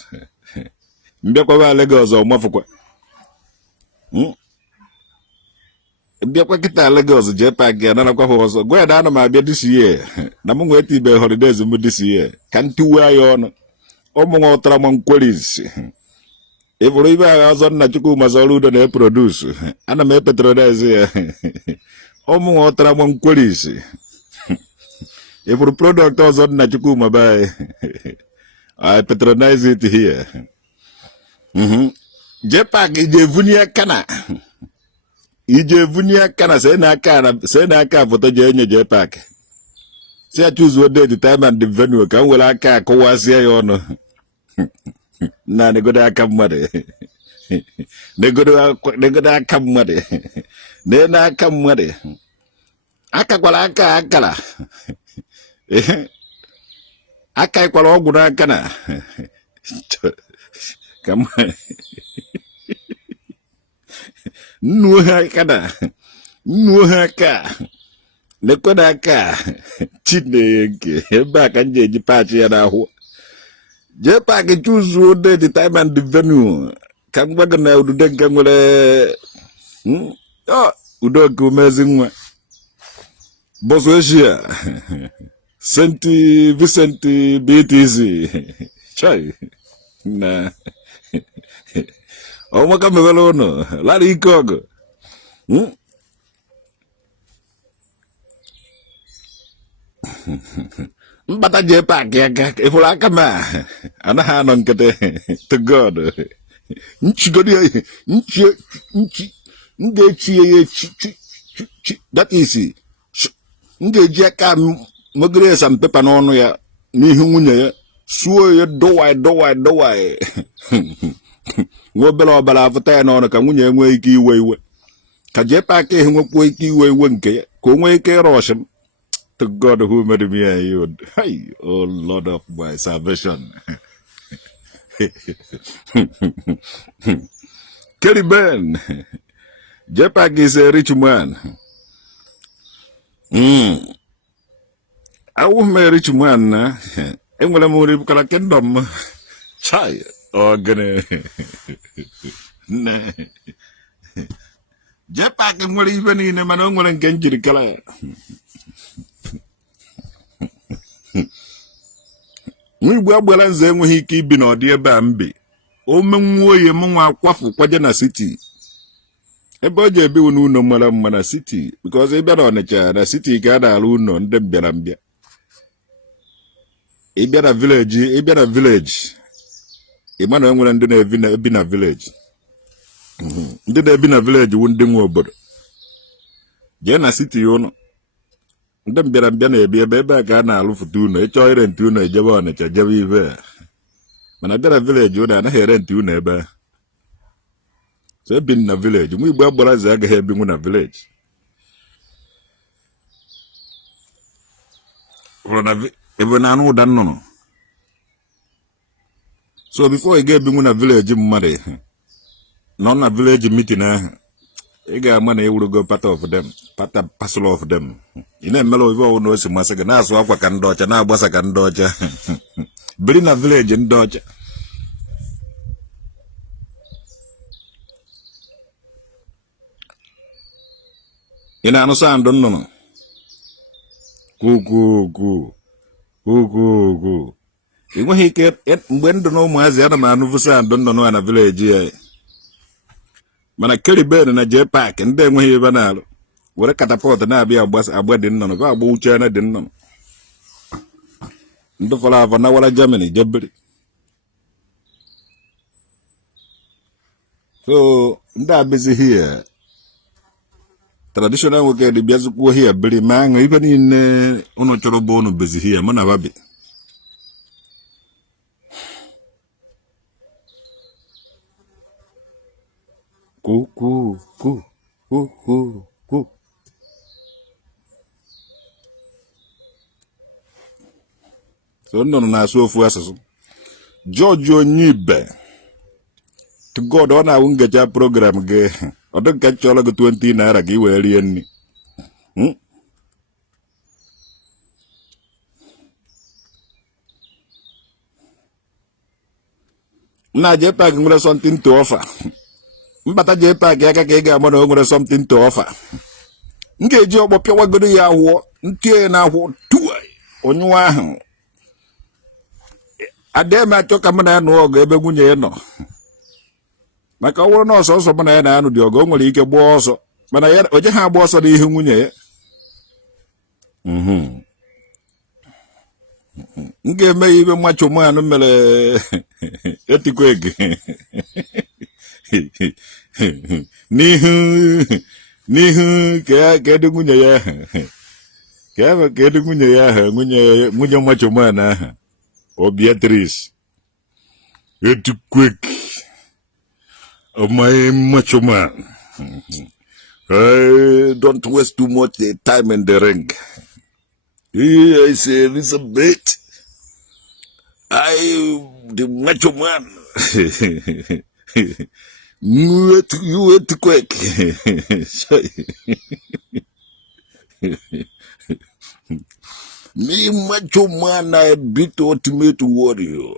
mbịakwaba Lagos ọmafụkwa mbịakwa kịta Lagos JPAD ga-ananakwa ha ọzọ gwa ya na ana m abịa this year na m nweta ibe holidays m this year ka ntiwe ya ọnụ ụmụ nwa ụtara m nkweriz If we even on Nachuku Mazaludo and produce, and I may patronize here. Almost one quality. If the product was on Nachukuma by I patronize it here. Jepak Ijevunia Kana. Ijevunia Kana say Naka for the Jenya Jepak. Say I choose what day the time and the venue can will I car Kowasi on. Na they go to come muddy. They go to come muddy. They not come muddy. Akakwalaka Akala. Akai kwala ogu n'aka na nnu ha aka lekwa aka Chineke ebe a ka m ji pachi ya n'ahụ jee paaki chuzuo the time and the venue ka m gwa gị na udude nke nwere udo nke umezi nwa Boso Asia Saint Vincent BTC chai na omaka mevelo no lari ikogo mbata je pack ya ga ifula kama ana ha no nkete to God nchigodi nchi ngechi ye that is ngeji aka mogre some paper n'ọnụ ya n'ihu nwunye ya suo ya dowai nwobere ọbara afụta ya n'ọnụ ka nwunye nwee ike iwe ka jee paaki nwekwa ike iwe nke ya ka o nwee ike rush to God who made me and you. Hey, oh Lord of my salvation. Kelly Ben Jepak is a rich man. I won't marry rich man na. And when I'm only because I can dumb. Chai or gonna Jepak and will even in a man and get you the color. We were well as then when he keep in our dear Bambi. O menwoye mwa kwafu kwaja na city. Ebo je bi unu no mana city because e bia na city ga da alu no ndem bia mbia. E bia na village. E mana nwere ndi na ebi na village. Ndi na ebi na village wu ndi nwe obodo. Je na city yo no. Ndem bia na ebi ebe ga na alu futu no e cho ire ntu no ejebe Ọnịcha jebe ibe. Mana bia na village yo na here ntu no ebe. So been in a village. We were brothers I have been in a village. Even I know that no. So before I get been in a village money, non a village meeting I got money would go part of them, part of parcel of them. In a mellow you all know some massacre now so I can dodge and I was a can dodge. Bring a village and dodge. Ina ano sa andon no. Ku. Ingo hike mbendo no mwazi ana manuvu sa andon no na village ya. Mana Kelly Ben na Jepak nde ngo hiba nalo. Wore catapult na abia abwa din no ba agba uche na din no. Ndo fala fa na wala Germany jebri. So nda busy here. Traditional work the biazuko here beli man even in uno choro bono busy here mana babi ku so no na so fu asaso George Onyibe to God ona ungeja program ge odon ka chola go 20 naira gi weri enni na Jepak ngure something to offer mbata Jepak ya ka ga mo no ngure something to offer ngeji ogbo piawagodo ya wo ntie na ho tuwa onwa ahụ adema choka mana no ogo ebe nwunye no maka ọ bụrụ na ọsọ mana ya na anụ dị ọgọ o nwere ike gbaa ọsọ mana ya oje ha agba ọsọ n'ihu nwunye ya m ga-eme ibe macho man mere etikwege n'ihu ka edu nwunye ya ka edu nwunye ya ahụ nwunye macho man ahụ o Beatrice etikwege my macho man. Don't waste too much time in the ring. I say Elizabeth, the macho man. You went quick. Me macho man, I beat ultimate warrior.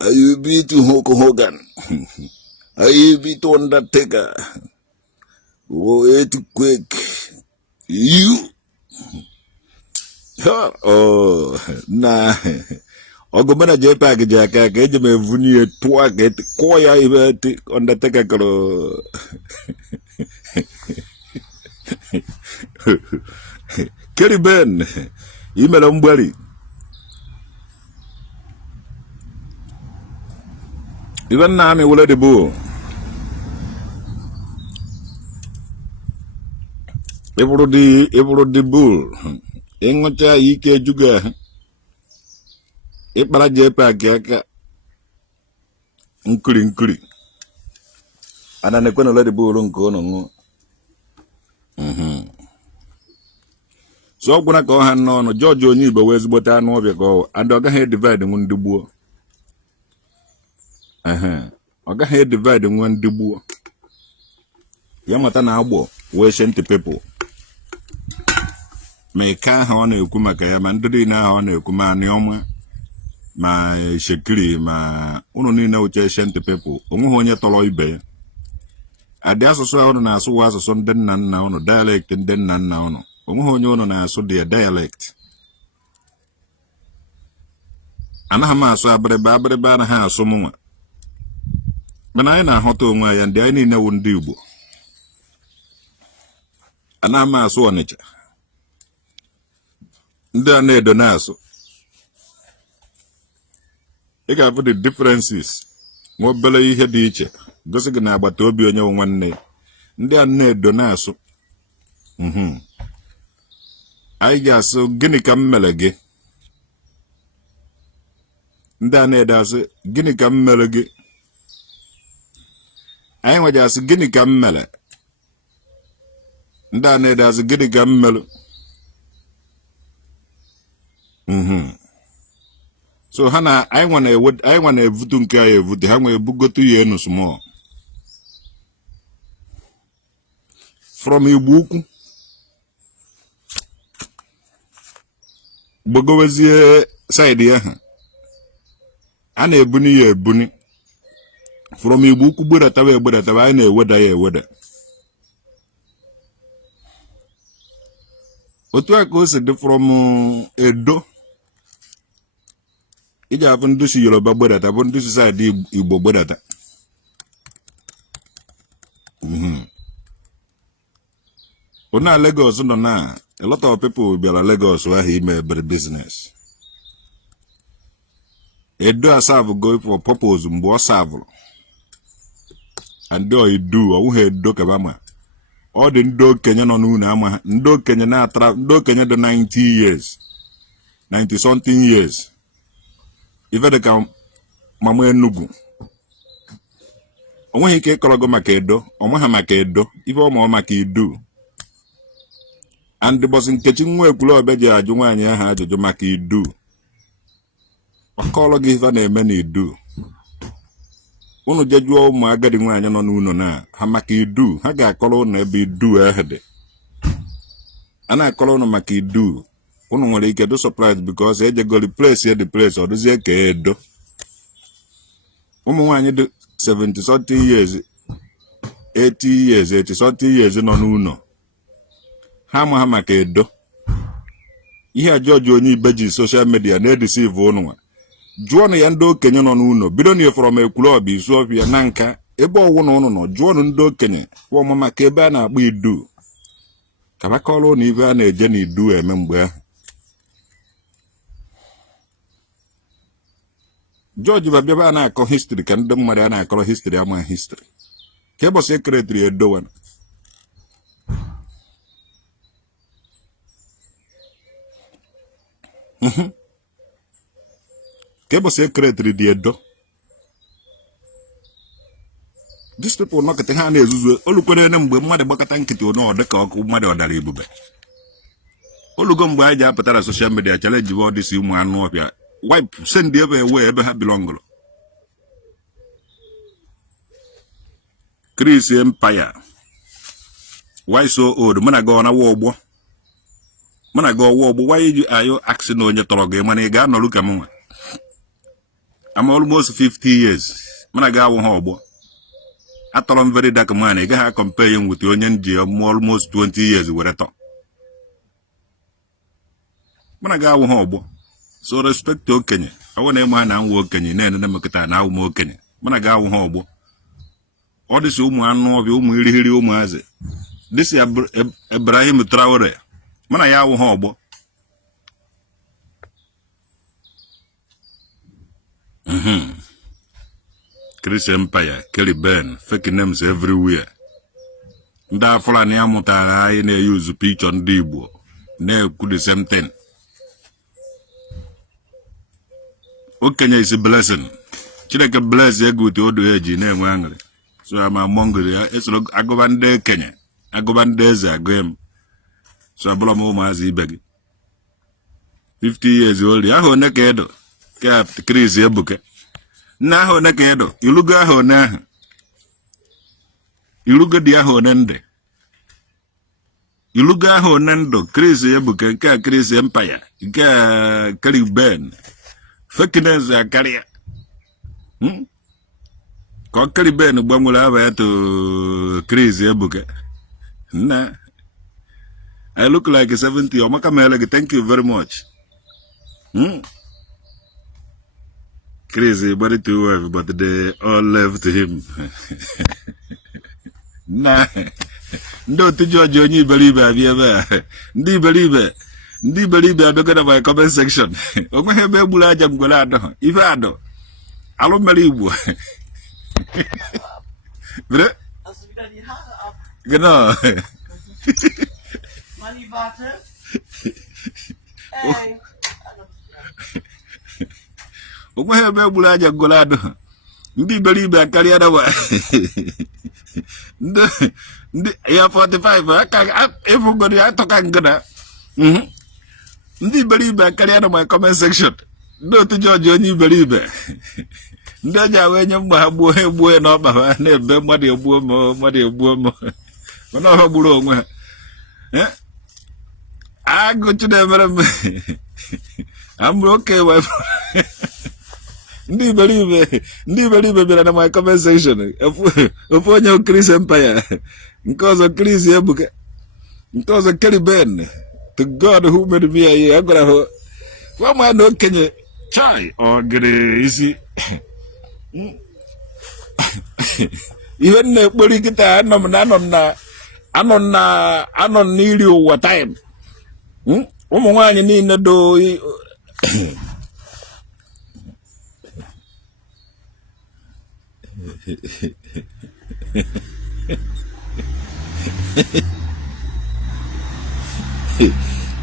I beat Hulk Hogan. I beat Undertaker. Oh, it quick. You. Oh, nah. Ogomana jepa jaka keje me vuni twa get koya ibeti Undertaker karo. Kerry Ben. Imela mbali. Even nami wala Ndigbo. Ebro di bull. Ingota ike juga. Ipara jepa aka nkuri. Ana nekwena wala Ndigbo nko no. So kuna ko han no George onyi Igbo wezi bota anu obia ko and oga he divide Ndigbo. Oga he divide Ndigbo. Yamata na agbo we sent people. Meka ha ona ekwu maka ya ma ndidi na ha ona ekwu ma nioma ma shekiri ma unu niile uche sent people onwe onye tolo ibe ade asụsụ unu na asụ asụsụ ndị nna nna unu dialect ndị nna nna unu onwe onye unu na asụ their dialect anaghị m asụ abịrịba na ha asụ mụnwa mana anyị na-ahụta onwe ya ndị anyị niile wu ndị Igbo anaghị m asụ Ọnịcha ndị a na-edo na-asụ ị ga-abụ the differences nwa obere ihe dị iche gosi gị na agbata obi onye nwanne ndị a na-edo na-asụ anyị ga-asụ gịnị ka m mere gị ndị a na-edo asụ gịnị ka m mere gị anyị nweji asụ gịnị ka m mere ndị a na-edo asụ gịnị ka m mere so ha na anyị nwa na-evutu nke anyị evutu ha nwe ebugotu ya enu small from Igbo ukwu gbogowezie side ya ha a na-ebuni ya ebuni from Igbo ukwu gbedatawa anyị na-eweda ya eweda otu aka o si dị from Edo iji abụ ndị si Yoruba gbedata bụ ndị si side Igbo gbedata Ona Lagos no na a lot of people bịara Lagos where he may be business. Edo asavu go for purpose mbo asavu. And do Edo o he Edo kabama. All the Ndo Kenya no na ama Ndo Kenya na atra Ndo Kenya the 90 years. 90 something years. Ife de ka mama Enugu. Onwe ike kọrọgo maka Edo, onwe ha maka Edo, ife ọma maka Edo. And the boss in kitchen way below beja jumani ha jumaki do. A call give an many do. Uno jaju ma getting one no no na. Hamaki do. Haga colon be do ahead. And I call on Maki do. Uno will get surprised because I go the place here the place or does it do. One do 70 something years 80 years 80 something years no no. Hama maka Edo. Ihe George onye ibeji social media na deceive onwa. Juo na ya ndo Kenya no n'uno. Bido ni from Ekwulo isu ofia na nka ebe ọwụ na ụnụ nọ jụọ ndị okenye kwa ọmụma ka ebe a na-agba idu ka bakọrọ na ibe a na-eje na idu eme mgbe ahụ George babịaba a na-akọ history ka ndị mmadụ a na-akọrọ history ama history ka ụbọchị ekeretiri edowa ka ụbọchị ekeretiri dị edo these people nọkịta ha na-ezuzu olukwere ene mgbe mmadụ gbakọta nkịtị ọ dị ka ọkụ mmadụ ọdara ebube olugo mgbe anyị ji apụtara social media challenge bụ ọdịsi ụmụ anụ ọbịa wipe send ebe ha belongụrụ Chris Empire why so old mana go na wo ogbo mana go wo ogbo why you ayo ask na onye tọrọ gị mana ị ga anọrụ ka m I'm almost 50 years mana ga awụ ha ogbo atọrọ m very dark man ị ga compare him with onye nji almost 20 years were tọ mana ga awụ ha ogbo so respect okenye awu na ịma na nwa okenye na-ene mekọta na awụ m okenye mana ga awụ ha ogbo ọ dị si ụmụ anụ ọbịa ụmụ irihiri ụmụ azị this Ibrahim Traore mana ya awụ ha ogbo Chris Empire Kelly Ben fake names everywhere ndị afọla na ya mụtara anyị na-use picture ndị Igbo na-ekwu the same thing okenye is a blessing Chineke bless ego uti odo eji na-enwe aṅụrị so I'm among the esoro agụba ndị Kenya agụba ndị eze agụem so abụla m ụmụazị ibe gị 50 years old ahụ one ka edo ka Chris Ebuka nna ahụ one ka edo ilugo ahụ one ahụ ilugo dị ahụ one ndị ilugo ahụ one ndụ Chris Ebuka nke a Chris Empire nke a Caribbean fakeness akarịa ka Caribbean gbanwere aba ya to Chris Ebuka na I look like 70 Omaka Melegi, thank you very much. Crazy, body to wife, but they all left him. Nah, no to judge you believe Ndi believe I look at my comment section. Oma hebe bulaja mgolado. Ifado. Alo malibu. Bre? Hast du wieder die Haare ab? Genau. Manni, warte. Ey. Oma hebe bulaja mgolado. Ndi believe akari adawa. Ndi ya 45 aka everybody atoka ngana. Ndi believe akari adawa my comment section. No to judge onye believe. Ndị aja wenye mgbe ha gbuo na ọba ha na-ebe mmadụ egbuo m mana ọ gburu onwe ha agụchi na-emere m amụrụ oke wife ndị iberibe bịara na my comment section ofu onye Chris Empire nke ọzọ Chris Ebuka nke ọzọ Caribbean to God who made me a agwara ha nwa ma na okenye chai ọ gịrị isi ihe na-ekpori kịta anọ n'iri ụwa time ụmụ nwaanyị niile do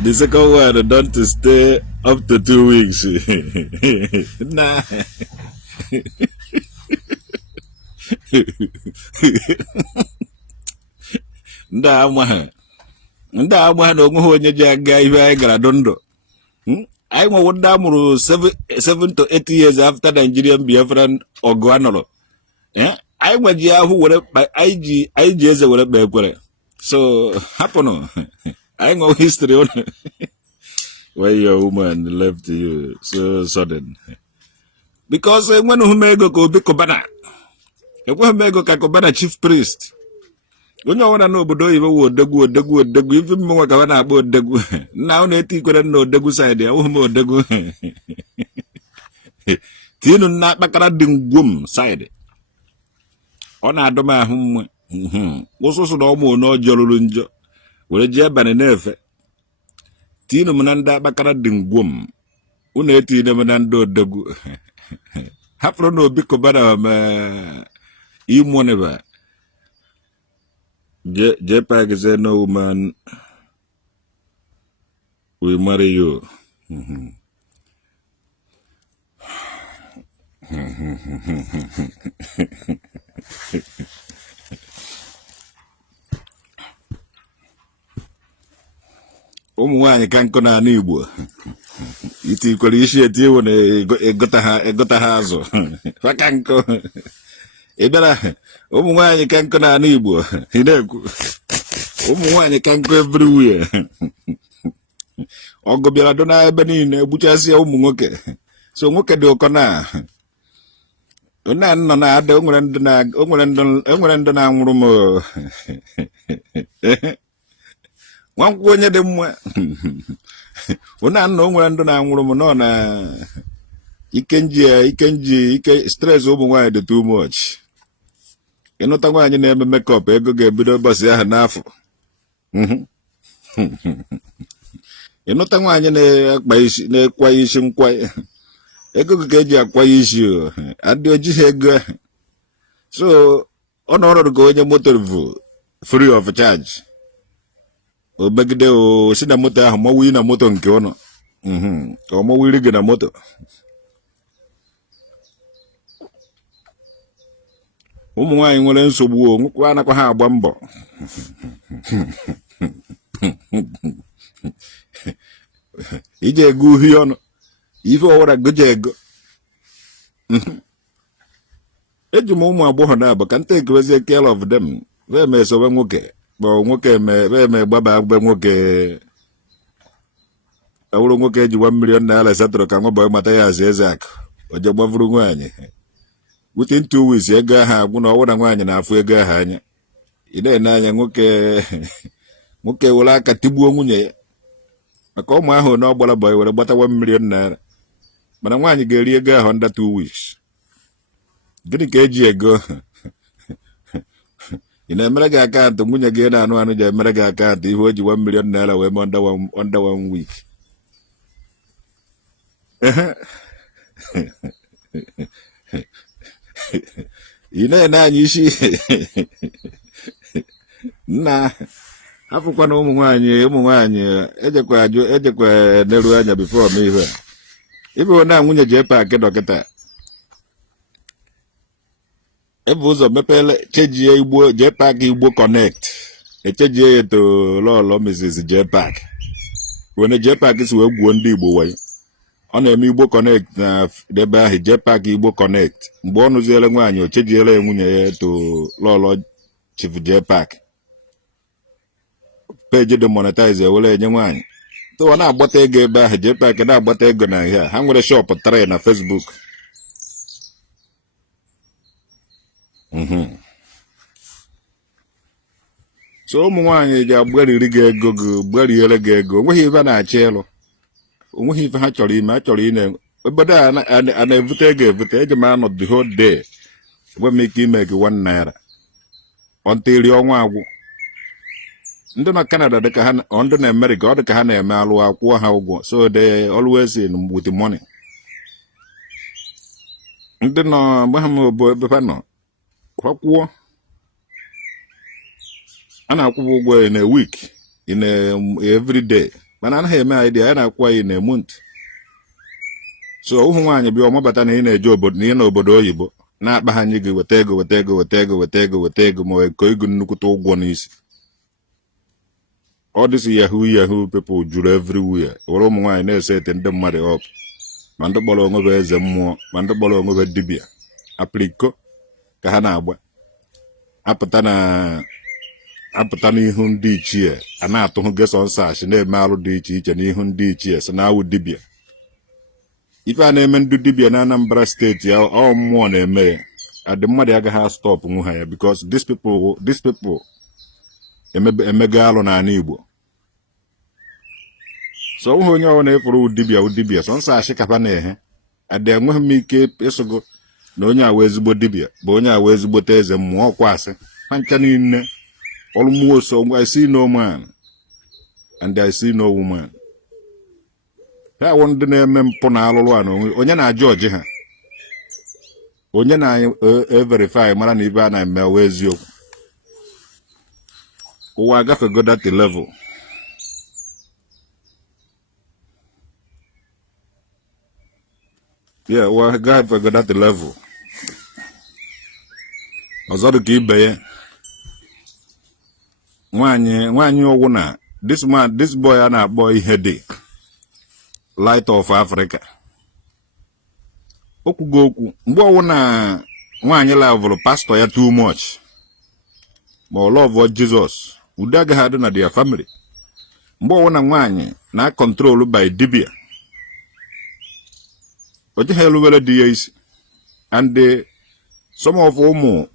the second one don't stay up to 2 weeks. Nah. Ndị agba na onwe ha onye ji aga ihe anyị gara ndụ anyị nwewo ndị amụrụ 7 to 8 years after Nigerian Biafran ọgụ anọrọ anyị nweji ahụ were anyị ji eze were kpee ekwere so hapụnụ anyị nwewo history ụnụ why your woman left you so sudden because enwenughị m ego ka Obi Kubana ekweghị m ego ka Kubana chief priest onye ọwụna n'obodo oyibo wụ odegwu ife mmenwe ka ha na-agba odegwu nna ahụ na-eti ikwere na odegwu saịdị ahụghị m odegwu tinu na akpakara dị ngwom saịdị ọ na-adọ m ahụ mma ụsụsụ na ọmụ na ọjọọ lụrụ njọ were ji abalị na-efe tinu m na ndị akpakara dị ngwo m unu etine m na ndị odogwu hapụrụ na obi kọbara ma imoneba JPAC say no woman will marry you. Nwaanyị ka nkụ na Igbo itikwara isi eti ewu na egota ha azụ faka nkụ ịbịara ụmụ nwaanyị ka nkụ na Igbo ị na-ekwu ụmụ nwaanyị ka nkụ everywhere ọgụ bịara do na ebe niile egbuchasịa ụmụ nwoke so nwoke dị ụkọ na nọ na ada enwere ndị na-anwụrụ m nwankwụ onye dị mma onye nọ onwere ndị na-anwụrụ m nọ na ike stress ụmụ nwaanyị dị too much. Ịnụta nwaanyị na-eme makeup ego ga-ebido ụbọchị ahụ n'afọ. Ịnụta nwaanyị na-ekwa isi nkwa ego ka eji akwa isi adị ojighị ego. So ọ nọrọ ka onye motor bụ free of charge. O megide o si na moto ahụ mọwụ na moto nke ụnọ ọ mọwụ gị na moto. Ụmụ nwaanyị nwere nsogbu nwekwa anakwa ha agba mbọ ije ego uhie ọnụ ife ọwara goje ego. Eji m ụmụ agbọghọ na-abụ ka nta ekewezie care of them wee mee sobe nwoke ma nwoke eme gbaba agbe nwoke awụrụ nwoke eji $1 million setụrụ ka nwa bọị mata ya azụ eze akụ oje gbavuru nwaanyị within 2 weeks ego ahụ agwụ na ọwụna nwaanyị na-afụ ego ahụ anya ị na-ene anya nwoke were aka tigbuo nwunye ya maka ụmụ ahụ na ọ gbara bọị were gbata $1 million mana nwaanyị ga-eri ego ahụ under 2 weeks. Gịnị ka eji ego ị na-emere gị akaụntụ nwunye gị na-anụ anụ ji emere gị akaụntụ ihe o ji $1 million wee mee under 1 week. Ị na-ene anya isi nna afụkwana ụmụ nwaanyị ejekwa neru anya bifo m ihe ibe na nwunye ji JPAC dọkịta ebe ụzọ mepele chejie Igbo JPAC Igbo connect echejie ya to lọlọ Mrs. JPAC wene JPAC si wee gwuo ndị Igbo wayo ọ na-eme Igbo connect na debe ahụ JPAC Igbo connect mgbe ọ nụziele nwaanyị o chejiele ya nwunye ya to lọlọ Chief JPAC peji dị monetize ewere enye nwaanyị to ọ na-agbata ego ebe ahụ JPAC na-agbata ego na ihe ha nwere shop 3 na Facebook. So ụmụ nwaanyị ji agbariri gị ego gị gbariere gị ego onweghị ife na-achọ ịlụ onweghị ife ha chọrọ ime ha chọrọ ine obodo a na-evute ego evute eji m anọ the whole day enwe m ike ime gị $1 ọntiri ọnwa agwụ. Ndị na Canada dịka ha ndị na America ọ dịka ha na-eme alụ akwụọ ha ụgwọ so they always in with the money. Ndị nọ mgbe ha bụ ebe ha nọ kwakwuo a na-akwụbụ ụgwọ in a week in every day mana anaghị eme idea ya na-akwụ ya in a month. So ụmụ nwaanyị bịa ọmabata na ị na-eje obodo na ị na obodo oyibo na-akpa ha nye gị weta ego ma eko ego nnukwute ụgwọ n'isi. All this yahoo people juru everywhere were ụmụ nwaanyị na-esete ndị mmadụ up ma ndị kpọrọ onwe bụ eze mmụọ ma ndị kpọrọ onwe bụ dibịa apliko ka ha na-agba apụta n'ihu ndị ichie a na-atụhụ geso nsachị na-eme alụ dị iche iche n'ihu ndị ichie so na-awụ dibịa. Ife a na-eme ndị dibịa na Anambra steeti ọ mmụọ na-eme ya adị mmadụ agaghị stop nwu ha ya because these people emego alụ n'ala Igbo. So nwe onye ọwụ na-efuru udibịa so nsachị kapa na-ehe adị enweghị m ike ịsụgo na onye a wee ezigbo dibia bụ onye a wee ezigbote eze mmụọ ọkwa asị ha ncha niile almost I see no man and I see no woman. Ha wụ ndị na-eme mpụ na alụlụ a n'onwe onye na-ajụ ọjị ha onye na-verify mara na ibe a na-eme wee eziokwu ụwa agafego that level. Yeah, ụwa agafego that level. Ọzọ dị ka ibe ya nwaanyị ọgwụ na this boy a na-akpọ ihe dị Light of Africa. Okwugo okwu mgbe ọwụ na nwaanyị lavụrụ pastọ ya too much ma ọ love Jesus udo agaghị adị na their family. Mgbe ọwụ na nwaanyị na control by dibia o jighị elubere di ya isi and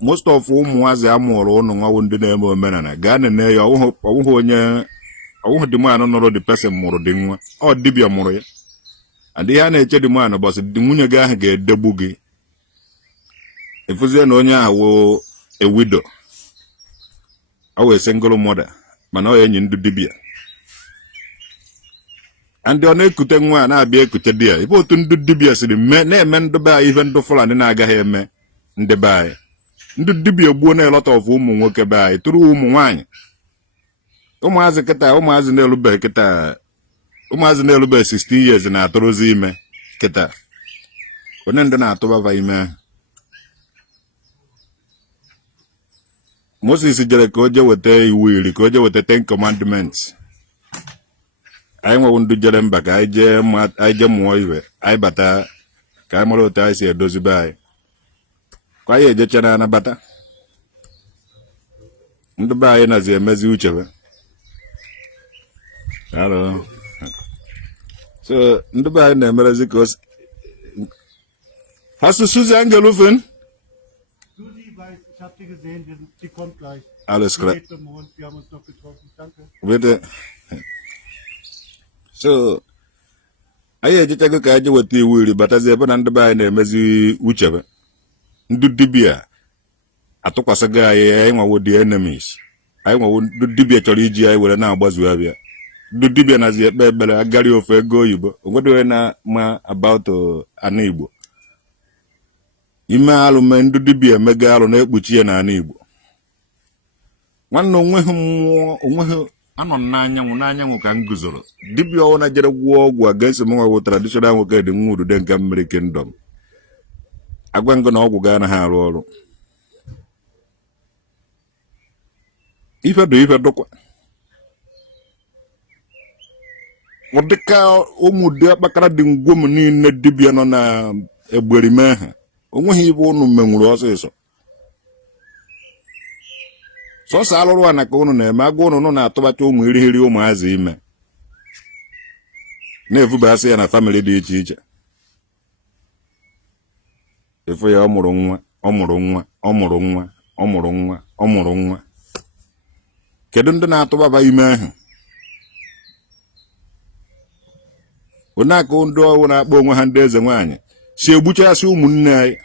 most of ụmụazị amụrụ ụnụ nwawo ndị na-eme omenala gaa nene ya ọwụhụ dị mmanụ nọrọ dị person mụrụ dị nwa ọ dibia mụrụ ya adịghị a na-eche dị mmanụ bọsị dị nwunye gị ahụ ga-edegbu gị efuzie na onye ahụ wụ a widow ọ wee single mother mana ọ enyi ndị dibia and ọ na-ekute nwa na-abịa ekute di ya ibe otu ndị dibia siri na-eme ndụbe anyị ihe ndị Fulani na-agaghị eme ndị be anyị ndị dibia gbuo na-elọta of ụmụ nwoke be anyị tụrụ ụmụ nwaanyị ụmụazị kịta ụmụazị na-elube 16 years na-atụrụzi ime kịta onye ndị na-atụbava ime ahụ. Moses jere ka o je weta iwu iri ka o je weta 10 commandments. Anyị nwewu ndị jere mba ka anyị je mụọ iwe anyị bata ka anyị mara otu anyị si edozi be anyị ka anyị ejecha na anabata ndị be anyị nazi emezi uchebe. Hello. So ndị be anyị na-emerezi ka hast du Susi angerufen? Susi weiß, ich habe sie gesehen, sie kommt gleich. Alles klar. Wir haben uns noch getroffen. Danke. Bitte. So anyị ejechago ka anyị weta iwu iri batazi ebe na ndị be anyị na-emezi uchebe. Ndị dibia atụkwasịgo anyị nwawo the enemies. Anyị nwawo ndị dibia chọrọ iji anyị were na-agbazu abịa. Ndị dibia nazi ekpe ekpere agari ofe ego oyibo onwedo na ma about ana Igbo ime alụme ndị dibia emega alụ na-ekpuchi ya na ana Igbo nwanne onweghị anọ n'anyanwụ ka m guzoro dibia ọwụ na jere gwụọ ọgwụ against m nwawo traditional nwoke dị nwa udude nke mmiri kingdom agwa ngo na ọgwụ ga anaghị arụ ọrụ ife dụkwa ọ dịka ụmụdị akpakara dị ngwom niile dibia nọ na egberime ha onweghị ibe ụnụ menwuru ọsịsọ sọsọ alụrụ a na ka ụnụ na-eme agwa ụnụ na-atụbacha ụmụ irihiri ụmụazị ime na-evubasị ya na famili dị iche iche efu ya ọ mụrụ nwa kedu ndị na-atụbaba ime ahụ onye aka ndị ọwụ na-akpọ onwe ha ndị eze nwaanyị si egbuchasị ụmụnne anyị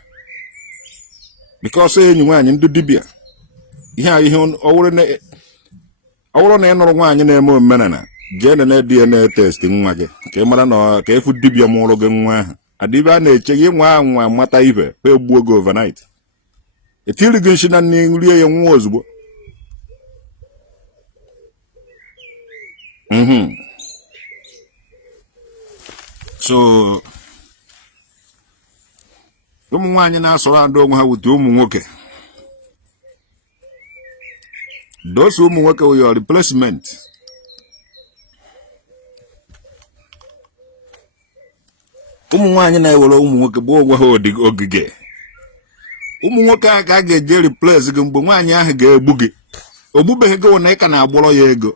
bikọsọ enyi nwaanyị ndị dibia ihe ọwụrụ na ị nụrụ nwaanyị na-eme omenala jee na DNA test nwa gị ka ị mara na ka efu dibia mụrụ gị nwa ahụ adịbe a na-eche gị nwa anwa mata ibe ha egbuo gị overnight etiri gị nshi na nne rie ya nwa ozugbo so ụmụ nwaanyị na-asọrọ adị onwe ha wute ụmụ nwoke those ụmụ nwoke wụ your replacement. Ụmụ nwaanyị na-ewere ụmụ nwoke bụ onwe ha ogige ụmụ nwoke ahụ ka a ga-eje replace gị mgbe nwaanyị ahụ ga-egbu gị ogbubeghị gị na ị ka na-agbọrọ ya ego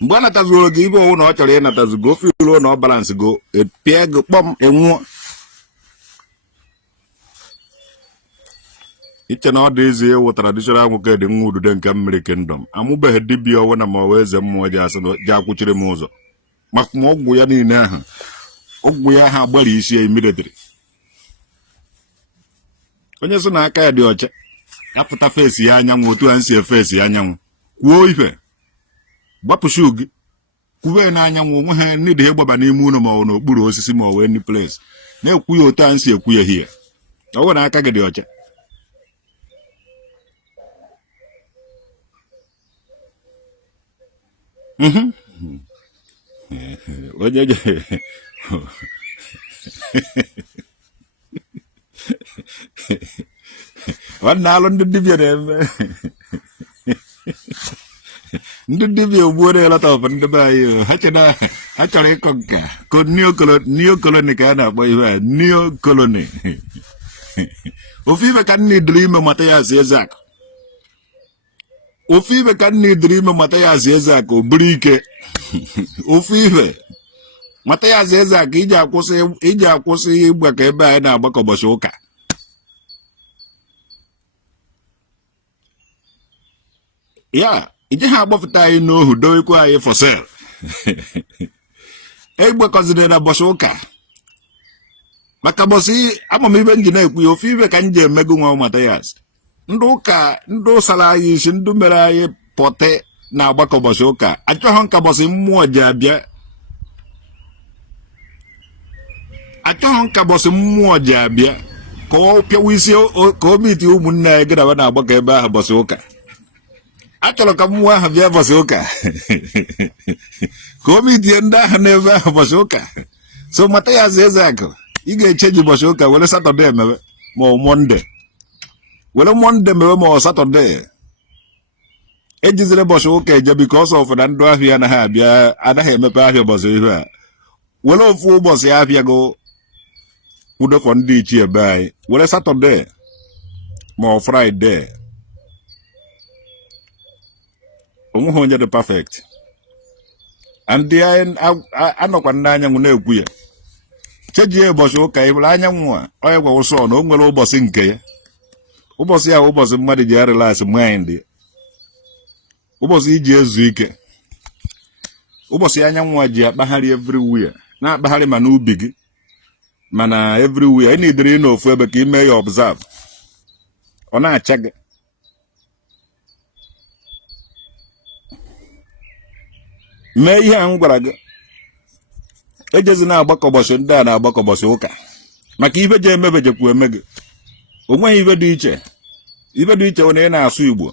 mgbe a natazuru gị ibe ọwụ na ọ chọrọ ịnatazi go ofe iruo na ọ balansị go epịa gị kpọm enwụọ iche na ọ dị izi ewu traditional nwoke dị nwa udude nke mmiri kingdom amụbeghị dibia ọwụ na ma ọ eze mmụọ ji asị ji akwụchiri m ụzọ maka ma ọgwụ ya niile ahụ ọgwụ ya ha agbara isi ya immediately onye so na aka ya dị ọcha apụta fesi ya anyanwụ otu a nsi efesi ya anyanwụ kwuo ife gbapụsị gị kwube na anyanwụ onwe ha ndị dị gbaba n'ime ụlọ ma ọ n'okpuru osisi ma ọ wee any place na-ekwu ya otu a nsi ekwu ya hie ọ nwere aka gị dị ọcha onye nwanne alụ ndị dibịa na-eme ndị dibịa ugbuo na-eleta ọfụ ndị be anyị ha chọrọ ịkọ nka ko neokoloni ka a na-akpọ ihe a neokoloni ofu ibe ka nna idiri ime mata ya zi eze akụ ofu ibe ka nna idiri ime mata ya zi eze akụ o buru ike ofu ibe mata ya zi eze akụ iji akwụsị ịgba ka ebe anyị na-agbakọ ụbọchị ụka ya ije ha agbapụta anyị n'ohu dowekwa anyị for sale egbekọziri na ụbọchị ụka maka ụbọchị amamibe m ji na-ekwu ya ofu ibe ka m ji emego nwa Mathias ndị ụka ndị sara anyị isi ndị mere anyị pọte na agbakọ ụbọchị ụka achọghị nka ụbọchị mmụọ ji abịa achọghị nka ụbọchị mmụọ ji abịa ka ọ pịawa isi ka o miti ụmụnne anyị gịnaba na agbakọ ebe ahụ ụbọchị ụka achọrọ ka mmụọ ahụ bịa ụbọchị ụka ka o mitie ndị ahụ n'ebe ahụ ụbọchị ụka so Mathias eze akụ ị ga-echeji ụbọchị ụka were Satọde mewe ma ọ Mọnde were Mọnde mewe ma ọ Satọde ejizire ụbọchị ụka eje biko ọsọ ofu na ndụ ahịa anaghị abịa anaghị emepe ahịa ụbọchị ihe a were ofu ụbọchị ahịa go kwudofọ ndị ichie ebe anyị were Satọde ma ọ Fraịde onweghị onye dị perfect ndị anyị anọkwa ndị anyanwụ na-ekwu ya chejie ụbọchị ụka ịbụrụ anyanwụ a onye gwa ụsọ na o nwere ụbọchị nke ya ụbọchị ya ụbọchị mmadụ ji relax mind ụbọchị iji ezu ike ụbọchị anyanwụ a ji akpagharị everywhere na-akpagharị ma n'ubi gị mana everywhere ị na-edere n'ofu ebe ka ime ya observe ọ na-acha gị mee ihe a m gwara gị ejezi na-agbakọ ụbọchị ndị a na-agbakọ ụbọchị ụka maka ibe ji emebejekwu eme gị o nweghị ibe dị iche onye ị na-asụ Igbo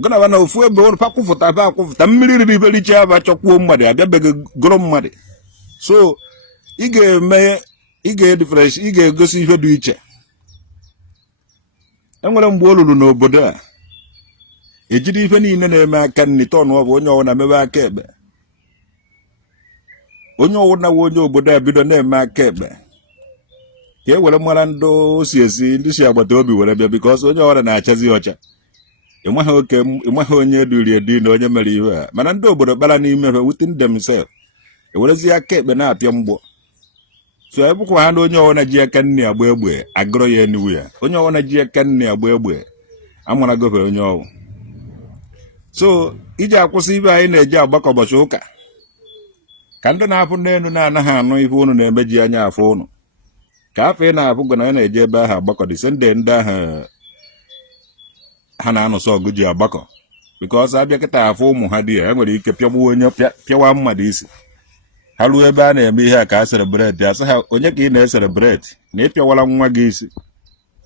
gụnaba na ofu ebe ụrụ pakwụfụta mmiri riri ibe riche aba chọkwuo mmadụ abịabeghị gụrụ mmadụ so ị ga-egosi ihe dị iche enwere mgbe o ruru n'obodo a ejiri ife niile na-eme aka nni tọn ọ bụ onye ọwụna mebe aka ekpe onye ọwụna we onye obodo a bido na-eme aka ekpe ka e were mara ndị osi esi ndị si agbata obi were bịa bikọs onye ọwụna na-achazi ọcha ịnweghị onye duri edi na onye mere ihe a mana ndị obodo kpara n'ime ha within themselves ewerezi aka ekpe na-apịa mgbọ so ebụkwa ha na onye ọwụna ji aka nni agba egbe agụrụ ya eniwu ya onye ọwụna ji aka nni agba egbe amara gofe onye ọwụ so iji akwụsị ibe anyị na-eji agbakọ ụbọchị ụka ka ndị na-apụ n'elu na-anaghị anụ ihe unu na-emeji anya afọ unu ka afọ ị na-apụ gwa na ya na-eje ebe ahụ agbakọ dị se ndị ahụ ha na-anụsọ ọgụ ji agbakọ bikọs abịa kịta afọ ụmụ ha dị ya nwere ike pịagbuo onye pịawa mmadụ isi ha ruo ebe a na-eme ihe a ka a serebreti asị ha onye ka ị na-eserebreti na ịpịawala nwa gị isi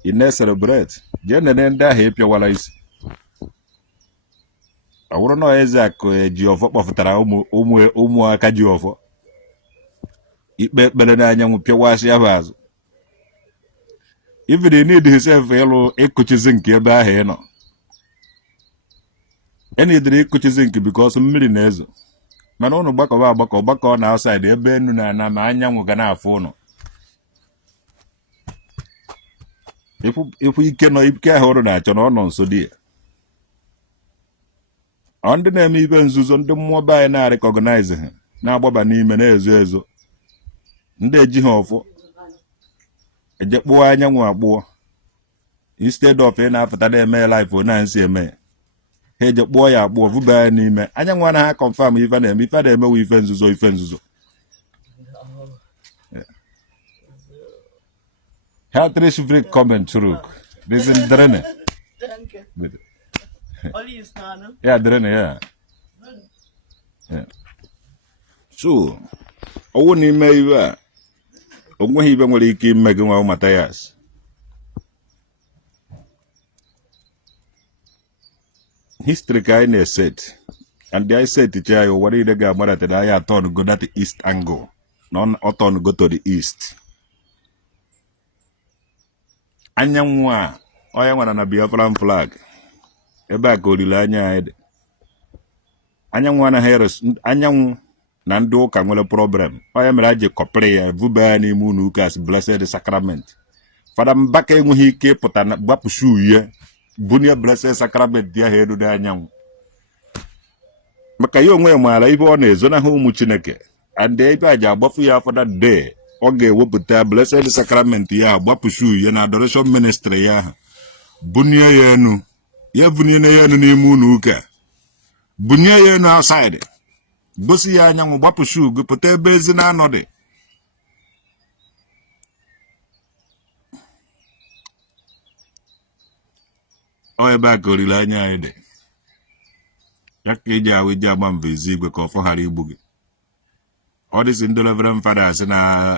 ị na-eserebreti jee nene ndị ahụ ịpịawala isi ọ bụrụ na eze akụ ji ọfọ kpọfụtara ụmụaka ji ọfọ ikpe ekpere n'anyanwụ pịawasị ahụ azụ even need himself ịkụchizi nke ebe ahụ ị nọ enidiri ịkụchizi nke bikọs mmiri na-ezo mana ụnụ gbakọ na outside ebe enu na ana ma anyanwụ ga na-afụ ụnụ ịfụ ike ahụ ụnụ na-achọ na ọ nọ nso dị ya ọ ndị na-eme ibe nzuzo ndị mmụọ be anyị na-arịkọgnaize ha na-agbaba n'ime na-ezo ezo ndị eji ha ọfọ eje kpụọ anyanwụ akpụọ instead of ị na-apụta na-eme life na nsi eme ha eje kpụọ ya akpụọ vụba ya n'ime anyanwụ anaghị confirm ife na-eme ife na-emewe ife nzuzo Herzlich willkommen zurück. Wir sind drinnen. Danke. Bitte. Olli ist da, ne? Ja, drinnen, ja. Ja. So, owo n'ime iwe a, o nweghị ibe nwere ike ime gị nwa Matthias. History ka anyị na-eset. And I said to you, what did the gamma that I had to go that the east angle? Non auton go to the east. Anyangwa, I am on a Biafran flag. A back or the line head. Anyangwana Harris, Anyang Nando Kamala problem. I am Raja Coplay, Vubani Munukas, blessed sacrament. Father Mbake he kept an Bapushu ye. Bunya blessed sacrament, dear head of the Anyang. Maka yo nwe mara ibe ọ na-ezo na ụmụ Chineke and ebe aja agbafu ya for that day ọ ga-ewepụta blessed sacrament ya agbapụshu ya na adoration ministry ya bunye ya enu ya bunye ya enu n'ime unu ụka bunye ya enu outside gosi ya anyanwụ gbapụshu gụpụta ebe ezi na anọdị ọ ebe a ka olileanya anyị dị ya ka eji ahụ iji agba mbọ ezi igwe ka ọfọ ghara igbu gị ọ dịsị ndị Reverend Fathers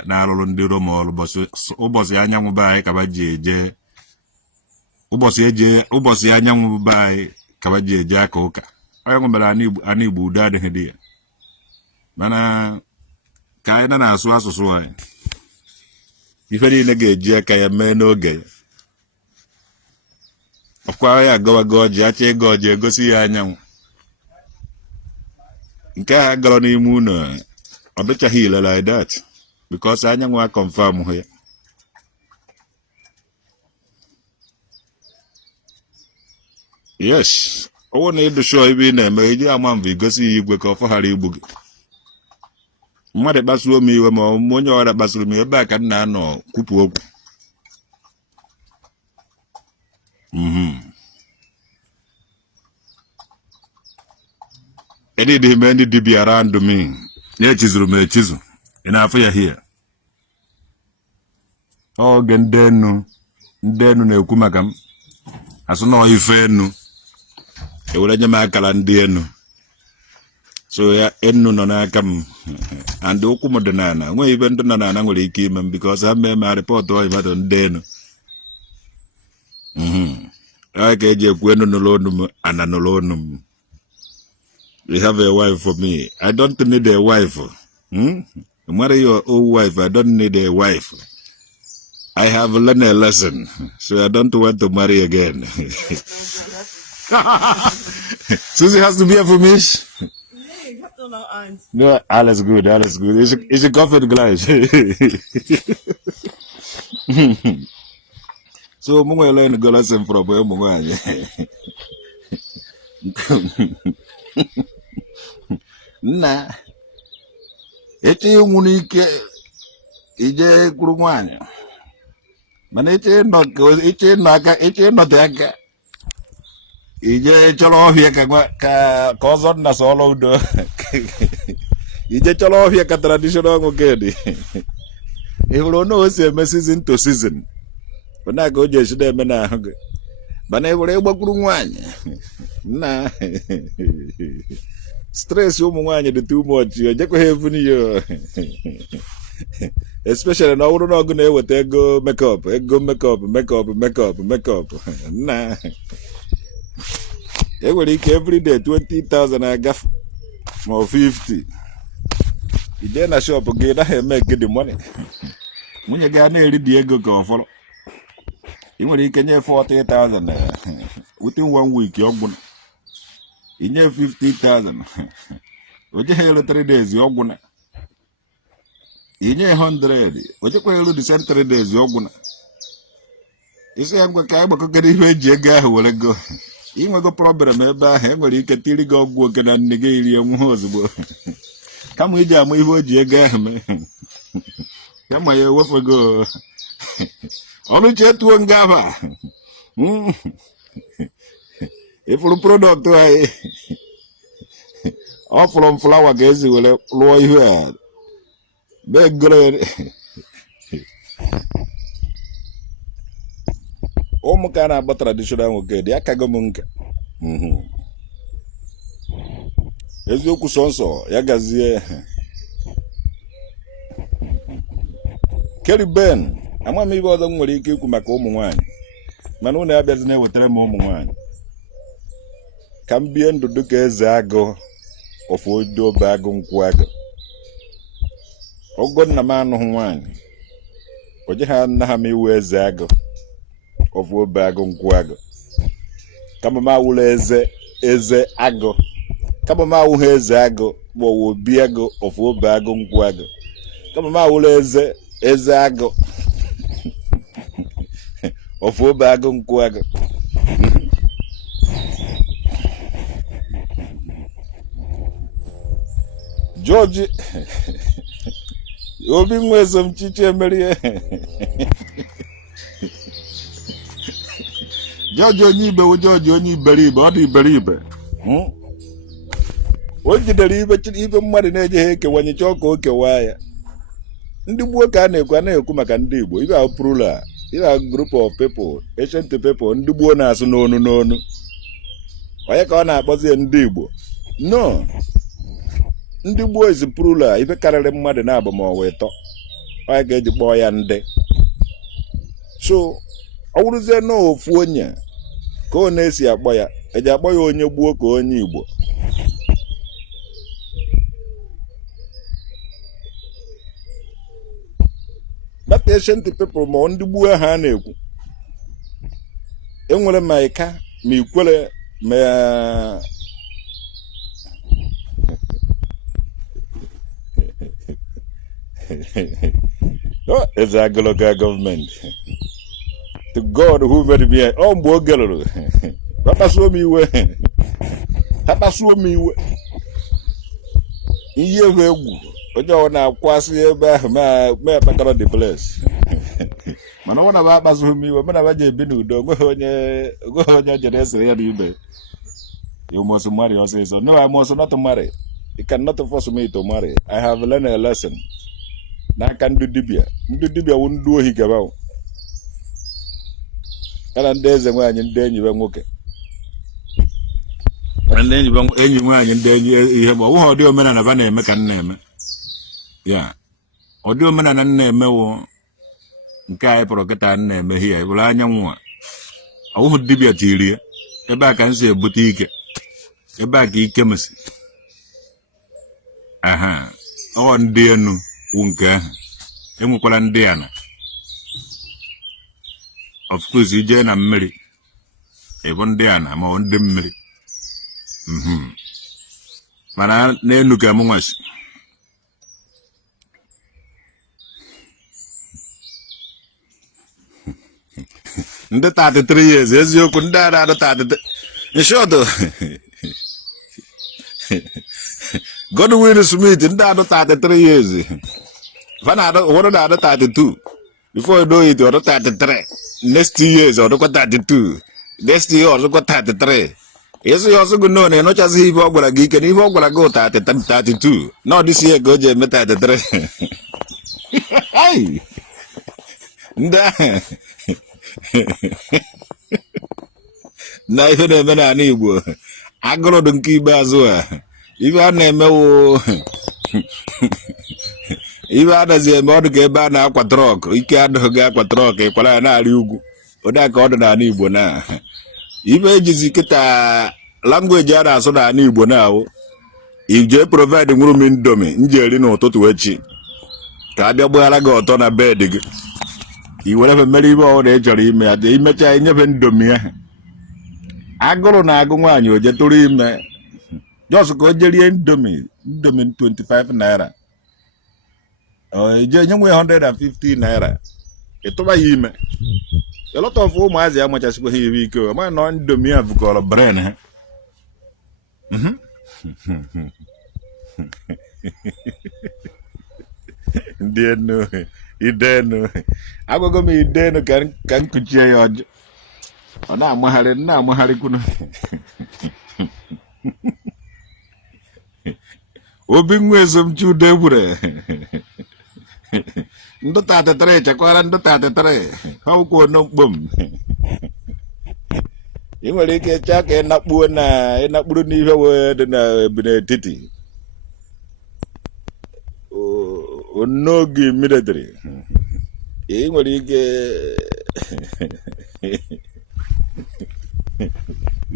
na-arụrụ ndị Roma ọrụ ụbọchị anyanwụ be anyị kaba ji eje ụbọchị anyanwụ be anyị kaba ji eje aka ụka onye mere ana Igbo udo adịghị dị ya mana ka anyị na-asụ asụsụ anyị ife niile ga-eji aka ya mee n'oge ya ọkwa ya agawago ọjị acha ego ọjị egosi ya anyanwụ nke a gara n'ime ụlọ ọ dịchaghị ile like that because anyanwụ a confirm ya yes owo na ịdụsho ibe ị na-eme iji ama mbụ igosi ya igwe ka ọfọ ghara igbu gị mmadụ kpasuo m iwe ma onye ọrịa kpasuru m ebe a ka m na-anọ kwupụ okwu any day many DB around me. Yeah, chizuru me chizu. Enough ya here. Oh, gendenu na ekumagam. Asuno ifenu. E wala nyama kala ndienu. So ya enu no na kam. And okumo denana. Ngwe even denana ngwe iki mem because I me ma report o ibato ndenu. Okay, je kwenu nolonum ananolonum. You have a wife for me. I don't need a wife. No matter your old wife, I don't need a wife. I have learned a lesson, so I don't want to marry again. Susie has to be here for me. Nee, ich hab nur noch eins. No, alles gut, alles gut. Ist Kaffee gleich. So, mungu elaine go lesson from mungu anye. Na eche nwere ike ije kwuru nwanyị mana eche nọ aka ije chọrọ ọhịa ka ọzọ nna sọ ọlụ udo ije chọrọ ọhịa ka traditional nwoke dị ị hụrụ na o si eme season to season na ka o ji esi na-eme n'ahụ gị mana ị hụrụ ịgbakwuru nwanyị na stress ụmụ nwaanyị dị too much ejekweghị even yo especially na ọ bụrụ na ọgụ na-eweta ego makeup na enwere ike everyday 20,000 agafe ma 50 ije na shop gị naghị eme gị money nwunye gị a na-eri dị ego ka ọfọrọ ị nwere ike nye 40,000 within 1 week ọgwụna inye 50,000 oje helu 3 days ọgwụna inye 100 ojekwa helu the same 3 days ọgwụna isi ya ngwa ka anyị gbakọgara ihe eji ego ahụ were go inwego problem ebe ahụ enwere ike tiri gị ọgwụ oke na nne gị iri enwe ozugbo kama iji ama ihe o ji ego ahụ mee kama ya ewefego ọrụ chetuo nga ahụ ifuru product anyị ọ from flower ka esi were lụọ ihe a begoro m ka a na-agba traditional nwoke dị akago m nka eziokwu sọnsọ ya gazie Keriben ama m ibe ọzọ m nwere ike ikwu maka ụmụ nwaanyị mana unu abịazi na-ewetara m ụmụ nwaanyị ka m bie ndụ dịka eze agụ ofu odobe agụ nkwụ agụ ogo nna m anụghị nwaanyị oje ha nna ha m iwu eze agụ ofu obe agụ nkwụ agụ kama m awụla eze agụ kama m awụghị eze agụ ma ọwụ obi agụ ofu obe agụ nkwụ agụ kama m awụla eze agụ ofu obe agụ nkwụ agụ George obi nwa ezomchichi emerie George onye ibe wụ George onye iberibe ọ dị iberibe o jidere ibe mmadụ na-eje ha ekewanye chọọ ka o kewaa ya ndị gboo ka a na-ekwu maka ndị Igbo ibe ahụ plura ibe ahụ group of people ancient people ndị gboo na-asụ n'onu onye ka ọ na-akpọzi ya ndị Igbo no ndị gboo is plura ibe karịrị mmadụ na-abụ ma ọ wee tọ onye ga-eji kpọọ ya ndị so ọ wụrụzie n'ofu onye ka ọ na-esi akpọ ya eji akpọ ya onye gboo ka onye Igbo that ancient people ma ndị gboo ahụ a na-ekwu enwere ma ịka ma ikwere ma oh, eze agụlọga gọọmenti to God who made me ọ mgbe oge lụrụ akpasuo m iwe ihe egwu onye ọ na-akwasị ebe ahụ ma akpakọrọ the place mana ọ na-aba akpasuo m iwe mana ba ji ebi n'udo onweghị onye jere esere ya n'ibe you must marry ọsịsọ no I must not marry you cannot force me to marry I have learned a lesson n'aka ndị dibịa wụ ndị ohi gaba kana ndị eze nwaanyị ndị enyi be nwoke ndị enyi nwaanyị ndị enyi ihe ma ọ dị omenala ba na-eme ka nna eme ya ọ dị omenala nna eme wụ nke anyị pụrụ kịta nna eme hia ịbụrụ anyanwụ a ọwụhụ dibịa tirie ebe a ka nsi ebute ike ebe a ka ike m si aha ọ ndị enu wụ nke ahụ enwekwara ndị ana of course ije na mmiri ebo ndị ana ma ọ ndị mmiri mana n'enu ka m nwasi ndị 33 years eziokwu ndị a na-adụ 33 in short Godwin Smith ndị adụ 33 years ụfọdụ na-adụ 32 before you know it ọdụ 33 next years ọdụkwa 32 next year ọdụkwa 33 ịsụ ya ọsụ gị no na ịnụchazighị ibe ọ gwara gị ike na ibe ọ gwara gị 32 na ọdịsi ya ka o ji eme 33 ndị ahụ na ihe na-eme n'ala Igbo agụrụ dị nke ikpeazụ a ibe a na-emewo ibe adazi eme ọ dị ka ebe a na-akwa trọk ike adịghị gị akwa trọk ịkwara ya na-arị ugwu ụdị ka ọ dị n'ala Igbo na ibe ejizi kịta langweji a na-asụ n'ala Igbo na awụ ije provide nwụrụ m indomi nji eri n'ụtụtụ echi ka abịa gbaghara gị ọtọ na bed gị i were mere ibe ọ na ị chọrọ ime ya imecha inyefe ndomi ahụ agụrụ na-agụ nwaanyị o jetụrụ ime jos ka o jerie ndomi 25 naira je nye nwe 150 naira ịtụba ya ime a lot of ụmụazị amachasịkwa ha ibe ike ma nọ ndomi a bụkọrọ brain ha ndị enu idenu agwago m idenu ka nkuchie ya ọjị ọ na-amagharị kwunu obi nwa ezomchi ude gbure ndụ 33 chekwara ndụ 33 ha ụkwụ onokpom nwere ike chaa ka ịnakpuru n'ihe wee dị na n'etiti n'oge military ị nwere ike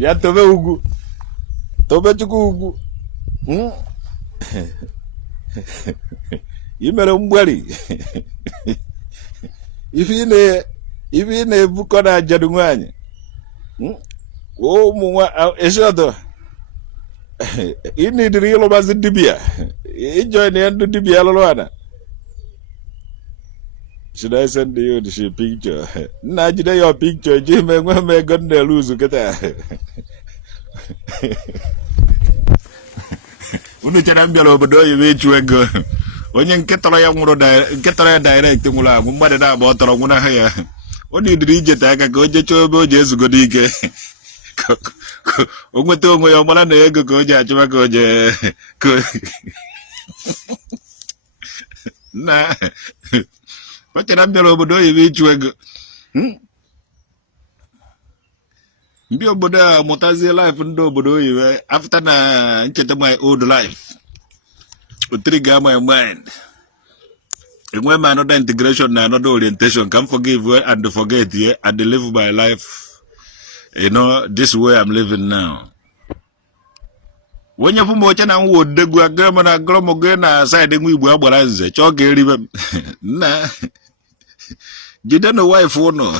ya tobe ugwu tobe chukwu ugwu ị mere mgbari ife ị na-ebukọ na ajadu nwaanyị ụmụ nwa esi ọdụ ị nidiri ịlụbazi dibịa ịjoin ya ndị dibịa lụrụ ana. Should I send you the picture? Nah, jide your picture. Jim, me gonna lose. Get that. Unu chanambia obodo yiwe chuego. Onye nketara ya nwụrụ direct nwụrụ agwụ mmadụ na-agba ọtọrọ nwụrụ ha ya. Onye idiri ije ta aka ka o jechoo ebe o ji ezugodo ike. O nweta onwe ya ọmara na ego ka o ji achụba ka o je na ochara mbịara obodo oyibo ịchụ ego. Ndị obodo a mụtazie life ndị obodo oyibo after na ncheta my old life trigger my mind. Enwe m another integration na another orientation. Can forgive and forget and live my life, this way I'm living now. When you put watching and wood, the grandma and grandma na side and we were balanze, chalk even. Nah, you don't know wife or no.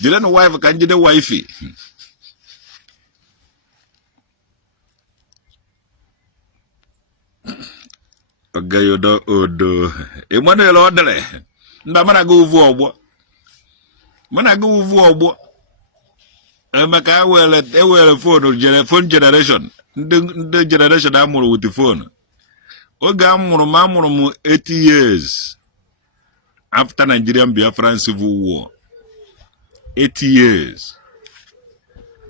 You don't know wife, can you the wifey? Okay, you do. Emmanuel order. Namana go for when I go for Maka well phone generation. The generation I'm with the phone. Ogam 80 years after Nigerian Biafran Civil War. 80 years.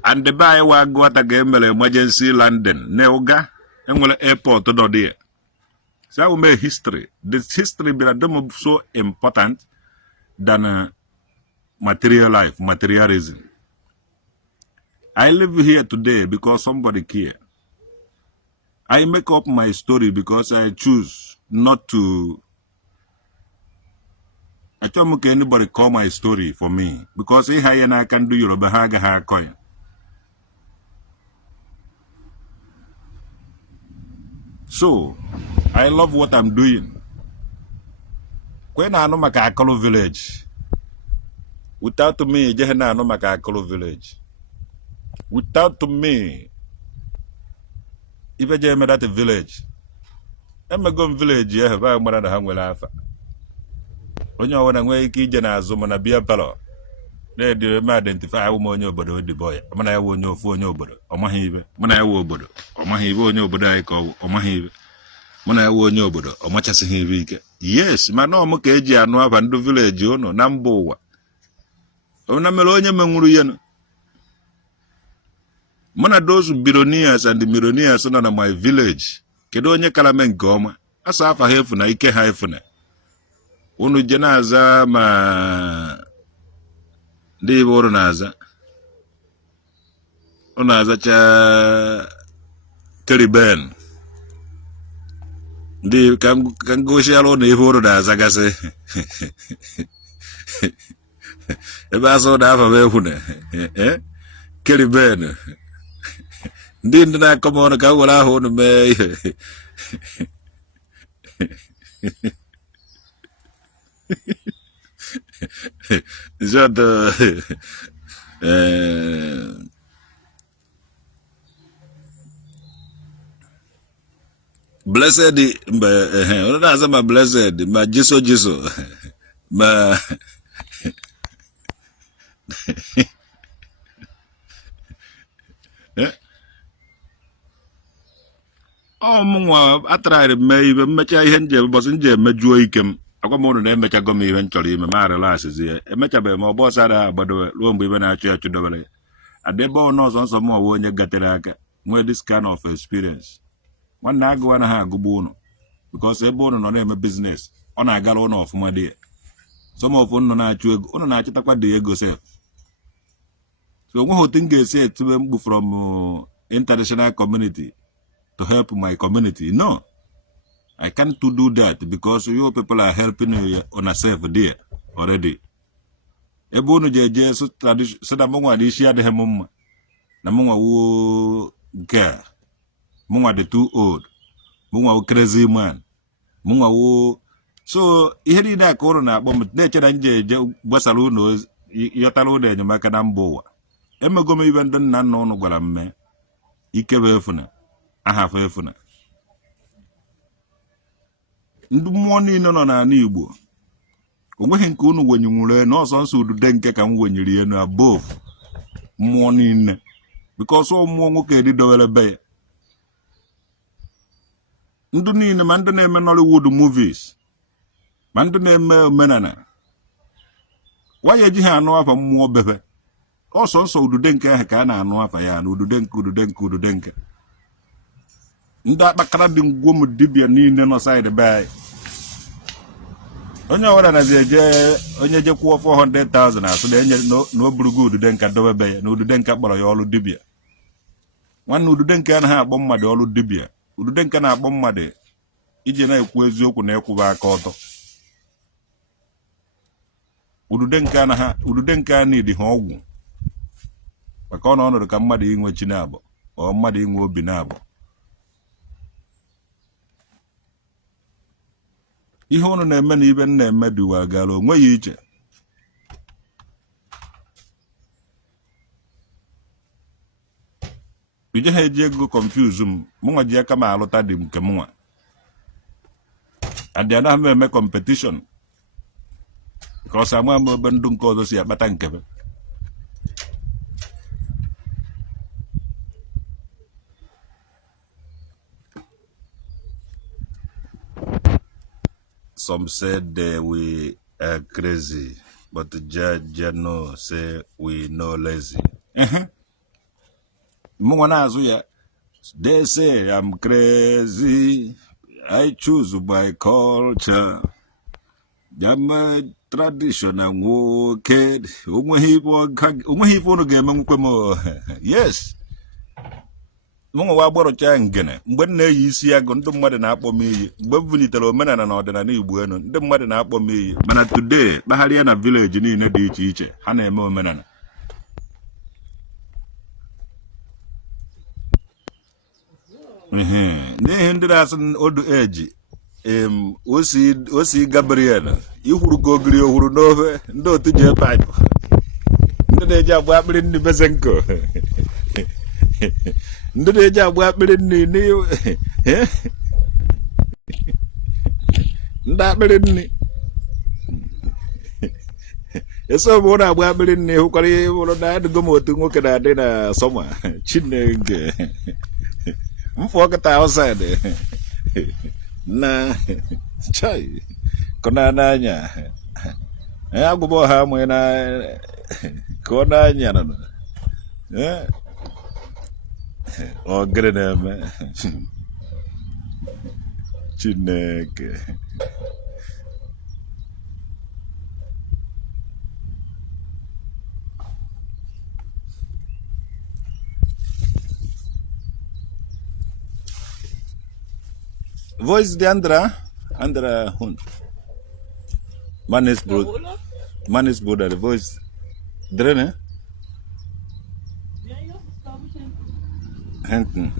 And the buy wa go at a emergency landing. Neoga and airport to there. So we make history. This history be so important than material life, materialism. I live here today because somebody care. I make up my story because I choose not to. I don't make anybody call my story for me because if I can do Yoruba haga coin. So I love what I'm doing. When I know Makakolo village, without me, Jehana no Makakolo village. Without me, if I jam at a village, I'm a gun village, yeah, have I more than a hung with alpha. When you want to wake Kijana Zomana be a fellow, they do identify woman your body with the boy. When I won't know for nobody, or my heaven, when I will body, or my heaven, nobody I call, or my heaven, when I won't know body, or much as he week. Yes, my normal cage, I know and do village, you know, number. Oh, Namelonia Mangurian. One of those billionaires and the millionaires under my village. Kedonya Kalamen Goma. As half a hefuna, Ike Haifuna. Unu Jenaza ma Ndigbo Naza. Onaza cha Caribbean. Ndi can go share on the Horo Zagase. If I saw that of eh? Caribbean. Didn't I come on a Kawala on me? That blessed, that's my blessed, my Jiso, my. Oh, I tried to make a henge, but in Jim, Majuikem. I got more than a mecha gummy eventually, my realizes here. A mecha be more boss at but won't be when I share to double it. And they born knows on some more when you get it, where this kind of experience. One night go and have Gubuno because they born on them a business. On I got on off my dear. Some of one on I chew on I check what the ego self. So one thing they say to from international community to help my community. No, I can't do that because you people are helping on yourself there already. Ebonu jeje so tradition so that mongwa di share the hemum na mongwa wo girl mongwa the too old mongwa wo crazy man mongwa wo so ihe dị na ka ụrụ na-akpọ m na-echere nje eje gbasara ụlọ yọtara ụlọ enyemaka na mba ụwa emego m ibe ndị nna nna ụnụ gwara mme ikebe efuna ahafa efuna ndị mmụọ niile nọ n'ala Igbo onweghị nke unu wenyenwure na ọsọ nsọ udude nke ka m wenyere ya na above mmụọ niile because ọ mmụọ nwoke edidowere be ya ndị niile ma ndị na-eme Nollywood movies ma ndị na-eme omenala waya eji ha anụ afa mmụọ bebe ọsọ nsọ udude nke ahụ ka a na-anụ afa ya na udude nke ndị akpakara dị ngwom dibịa niile nọ saịdị be anyị onye ọwara na eje onye jekwuo 400,000 asụ na enye na oburugo udude nka dobebe ya na udude nka kpọrọ ya ọrụ dibịa nwanne udude nke anaghị akpọ mmadụ ọrụ dibịa udude nke na-akpọ mmadụ iji na-ekwu eziokwu na ịkwụba aka ọtọ udude nke a na-edi ha ọgwụ maka ọ na ọnọdụ ka mmadụ inwe chi na-abụ ọ mmadụ inwe obi na-abụ ihe unu na-eme na ibe na-eme duwa gara onwe ya iche ije ha eji ego confuse m mụnwa ji aka m alụta dị nke mụnwa adị anaghị m eme competition ka ọ sa ama m ebe ndụ nke ọzọ si akpata nkebe some said we are crazy, but Judge no say we no lazy. They say I'm crazy. I choose by culture. I'm a traditional wicked. Yes. Mungu wa boro changene mgbe na-eyi isi ya go ndị mmadụ na-akpọ m iyi mgbe vunitere omenala na ọdịnala Igbo enu ndị mmadụ na-akpọ m iyi mana today kpagharịa na village niile dị iche iche ha na-eme omenala n'ihi ndị na-asị odu eji osi Gabriel ihuru ka ogiri ohuru n'ofe ndị otu ji pipe ndị na-eji agba akpịrị ndị bezenko ndị na-eji agba akpịrị nri ndị akpịrị nri eso bụ na agba akpịrị nri hụkwara ihe bụrụ na adịgo m otu nwoke na-adị na sọma Chineke mfụ ọkịta outside na chai kọna n'anya agwụbọ ha amụghị na ka ọ n'anya nọ ọ gịrị na-eme Chineke voice de Andra Hun Manis Buddha the voice drene Hinten.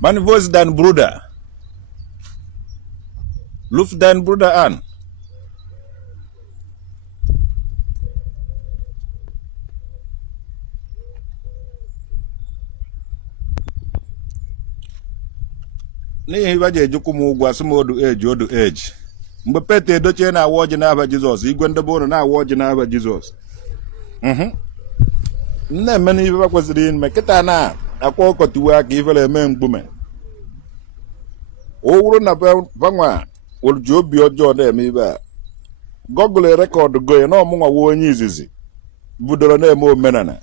Man voice dein Bruder. Luft dein Bruder an. N'ihi ibe ji ejikwu m ụgwọ asị m odu age mgbe Pete Edochie na-awa ọjị n'aba Jizọs igwe ndebe ụlọ na-awa ọjị n'aba Jizọs na-eme n'ife kwesịrị ime kịta na-akwa ọkọtiwe aka ifere eme mkpume o wuru na banwa ji obi ọjọọ na-eme ibe a Google rekọdụ goye na ọmụnwa nwa onye izizi budoro na-eme omenala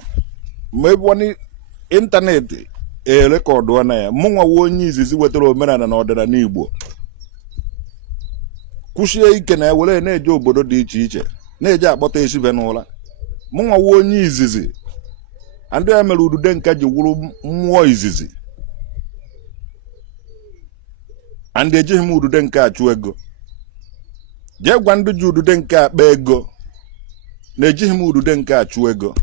ma ebe ịntanetị rekọdụ na ya mụnwa nwa onye izizi wetara omenala na ọdịnala Igbo kwụsie ike na ewere na-eje obodo dị iche iche na-eje akpọta esibe n'ụla mụnwa wuo onye izizi ndị a mere udude nke ji wụrụ mmụọ izizi and ejighị m udude nke achụ ego jee gwa ndị ji udude nke akpa ego na ejighị m udude nke achụ ego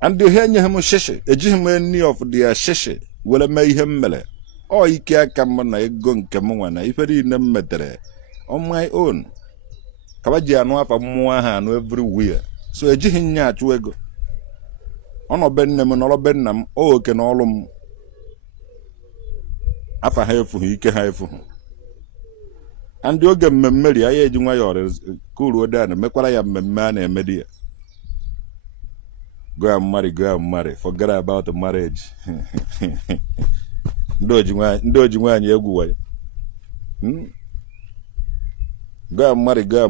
and ihe enyeghị m shishi ejighị m any of the shishi were mee ihe m mere ọ ike aka m na ego nke m nwa na ife niile m metere on my own kaba ji anụ afa mmụọ ahụ anụ everywhere so ejighị nya achụ ego ọnọbe nne m nọrọ be nna m oke na ọlụ m afa ha efughị ike ha efughị and oge mmemme ri ya eji nwa ya ọrụ kuru odan mekwara ya mmemme a na-eme di ya go and marry forget about marriage ndị oji nwaanyị egwu wa go and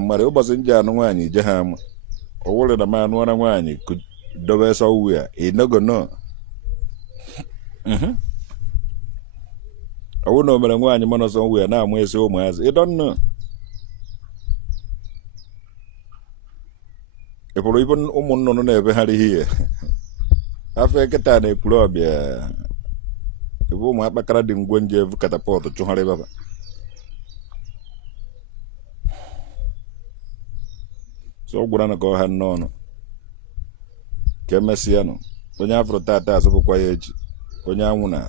marry ụbọchị nje anụ nwaanyị je ha ama ọ wụrụ na m anụọra nwaanyị dobe sọ uwe ya inogo no ọ wụ na o mere nwaanyị mana sọ uwe ya na-amụ esi ụmụazị ị don't know ị pụrụ ibe ụmụ nnụnụ na-ebegharị ihe afọ eketa na-ekwuru ọbịa ebe ụmụ akpakara dị ngwe nje evu katapọtụ chụgharị baba so ọ gwara na ka ọ ha n'ọnụ ka emesịa nụ onye afro tata asụpụkwa ya echi onye anwụ na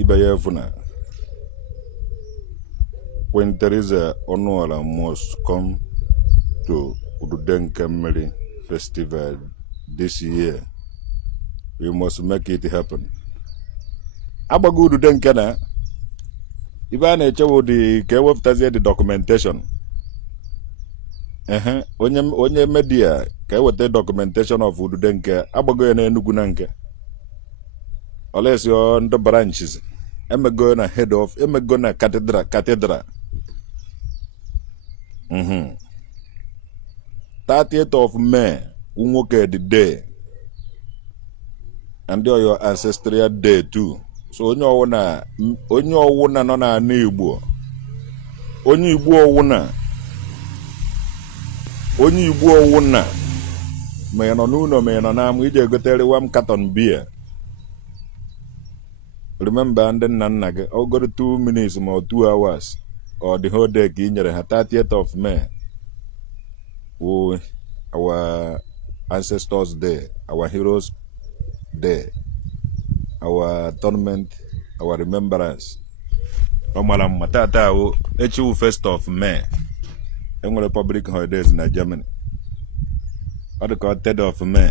ibe ya efu na Queen Teresa Onuala must come to Ududenke Mmiri Festival this year. We must make it happen. Agbago Ududenke na ibe a na-echewo dị ka ewepụtazie the documentation onye media ka eweta documentation of Ududenke agbago ya na Enugu na nke olesi ndị branches emego na head of emego na cathedral 30th of May nwoke the day and your ancestral day too. So onye ọwụna nọ na Ndigbo onye Igbo ọwụna ma ya nọ n'ụlọ ma ya nọ n'amụ ije egotere 1 carton beer. Remember ndị nna gị ọ goro 2 minutes or 2 hours or the whole day ka ị nyere ha 30th of May our ancestors day, our heroes day, our atonement, our remembrance. Omala matata echi 1st of May enwere public holidays na Germany. Ọ dị ka 3rd of May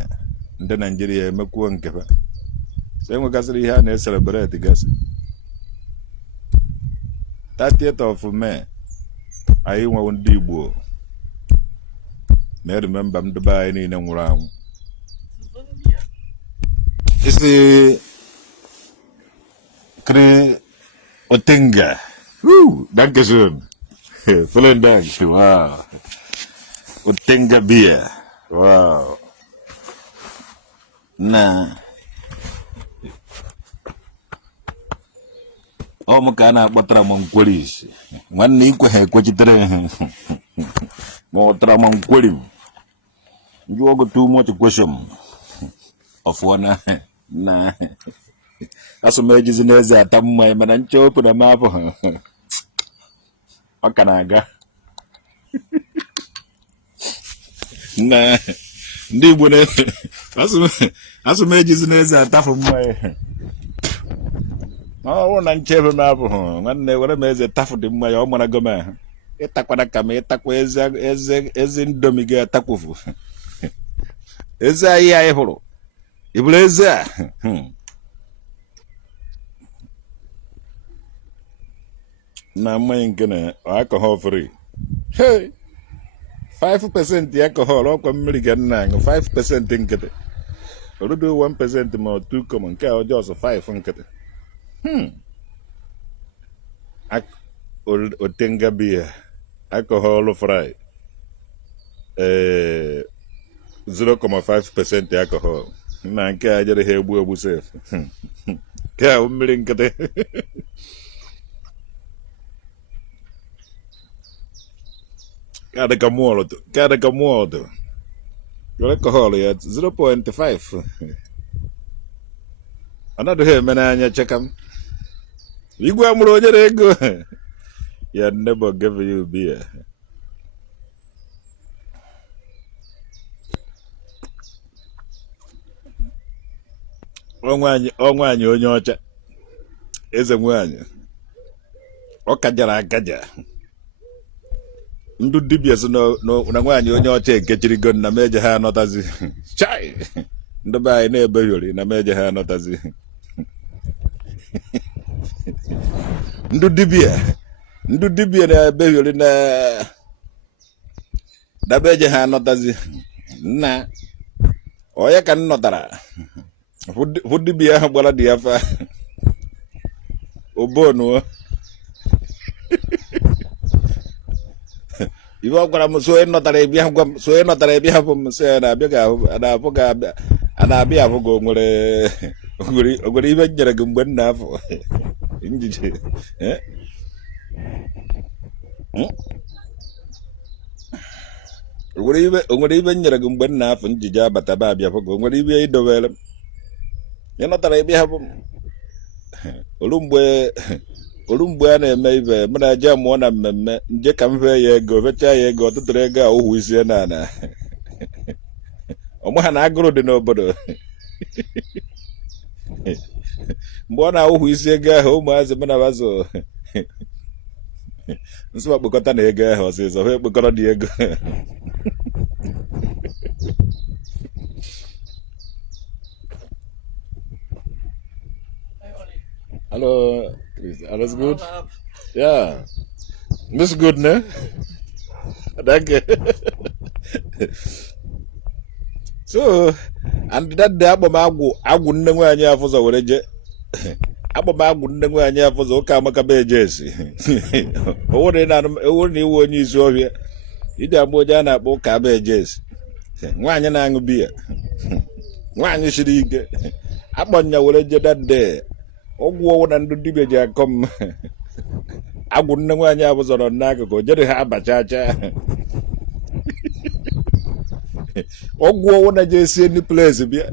ndị Nigeria emekwuo nke fa. So enwegasịrị ihe a na-celebrate gasị 30th of May anyị nwewo ndị Igbo na remember m debe anyị niile nwụrụ anwụ. Isi kre Otenga. Danke schön. Vielen Dank. Wow. Otenga Bier. Wow. Na. Ọ mụ ka a na-akpọtara m nkweri nwanne ikwe ha ekwechitere ma ọ tara m nkweri you go too much question of one na asụmejizi n'eze ata mmanya mana nche opu na mapụ ọ ka na-aga na ndị Igbo na asụmejizi n'eze atafụ mmanya ọ na nchebe m abụghị nwanne were m eze tafu dị mmanya ọ mara goma ịtakwana ka m ịtakwa eze ndomi gị atakwofu eze anyị hụrụ iburu eze a na mmanya nke na alcohol free 5% alcohol ọkwa mmiri ga nna aṅụ 5% nkịtị orudo 1% ma 2 nke a ọjọọ ọsọ 5 nkịtị Otenga beer alcohol free 0.5% alcohol na nke a jere ha egbu safe nke a mmiri nkịtị Cada camuolo. Cada camuolo. Alcohol ya 0.5. Another here menanya chekam. Igwe amụrụ onye na-ego. Your neighbor gave you beer. Onwanyị onye ọcha. Eze nwanyị. Ọ kajara akaja. Ndụ dibịa so na nwaanyị onye ọcha ekechirigo na meje ha anọtazi. Chai! Ndị be anyị na-ebeghori na meje ha anọtazi. Ndụ dibịa na-ebeghori na meje ha anọtazi. Nna onye ka m nọtara hụ dibịa ahụ gbara dị afa obonuo ibe ọ gwara m so ị nọtara ebia gwa m so ị nọtara ebia bụ m sị na-abịa ga-abịa abụ gị onwere ibe nyere gị mgbe nna afọ njije onwere ibe nyere gị mgbe nna afọ njije abataba abịa bụ gị onwere ibe idowere m ị nọtara ebia bụ m olu mgbe a na-eme ibe m na-eje mụọ na mmemme nje ka m fee ya ego fechaa ya ego ọtụtụrụ ego a ụhụ isi na ọma ha na agụrụ dị n'obodo mgbe ọ na-awụhụ isi ego ahụ ụmụazị m na bazụ nsụwa kpokọta na ego ahụ ọsịsọ ha ekpokọrọ dị ego Hallo, alles gut? Ja, ist gut, ne? Danke. So, and that day I wouldn't know any of us already. Abamagwu nne nwaanyị afọzọ ụka amaka be ejesi owere iwu onye isi ọhịa iji agba onye a na-akpọ ụka be ejesi nwaanyị na-aṅụ biya nwaanyị siri ike akpọnya were jedade ọgwụ ọwụ na ndị dibịa ji akọ m agwụ nne nwaanyị afọzọ nọ n'akụkụ jere ha abachacha ọgwụ ọwụ na je esi eni place bịa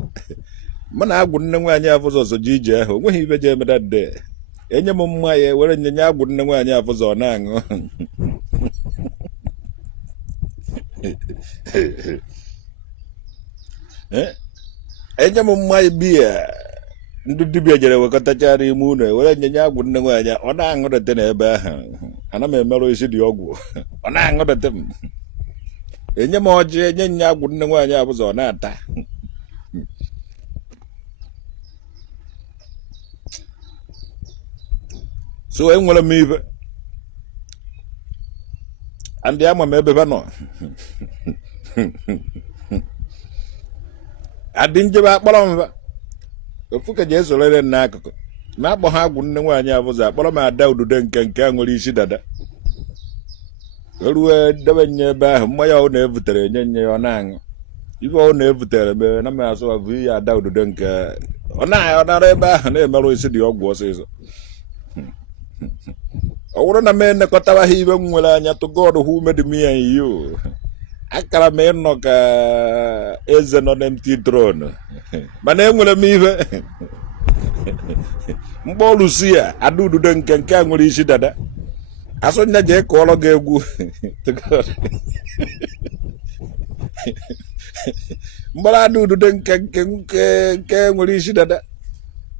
mana agwụ nne nwaanyị afụzọ ọzọ ji ije ahụ onweghị ibe ji emeda de enye m mma ya were nyenye agwụ nne nwaanyị afụzọ ọ na-aṅụ enye m mma biya ndị dibịa jere wekọtachara ime ụlọ were nyenye agwụ nne nwaanyị ọ na-aṅụrịte n'ebe ahụ ana m emerụ isi dị ọgwụ ọ na-aṅụrịte m enye m ọjị enye nye agwụ nne nwaanyị afụzọ ọ na-ata so enwere m ibe ndị ama m ebe nọ adị njebe akpọrọ mba ofu ka je esorere n'akụkụ ma akpọ ha agwụ nne nwaanyị afụzọ akpọrọ m ada udude nke a nwere isi dada eruwe debe nye ebe ahụ mmanya ọ na-evutere nye ya ọ na-aṅụ ibe ọ na-evutere mere na m asụ abụ ihe ada udude nke ọ nara ebe ahụ na-emerụ isi dị ọgwụ ọsịsọ ọ bụrụ na m enekọtara ha ibe m nwere anya to God who made me and you akara m ịnọ ka eze nọ na empty throne mana enwere m ibe mkpọrụsi ya ada udude nke a nwere isi dada asụnya jee kụọrọ gị egwu mgbara ada udude nke nwere isi dada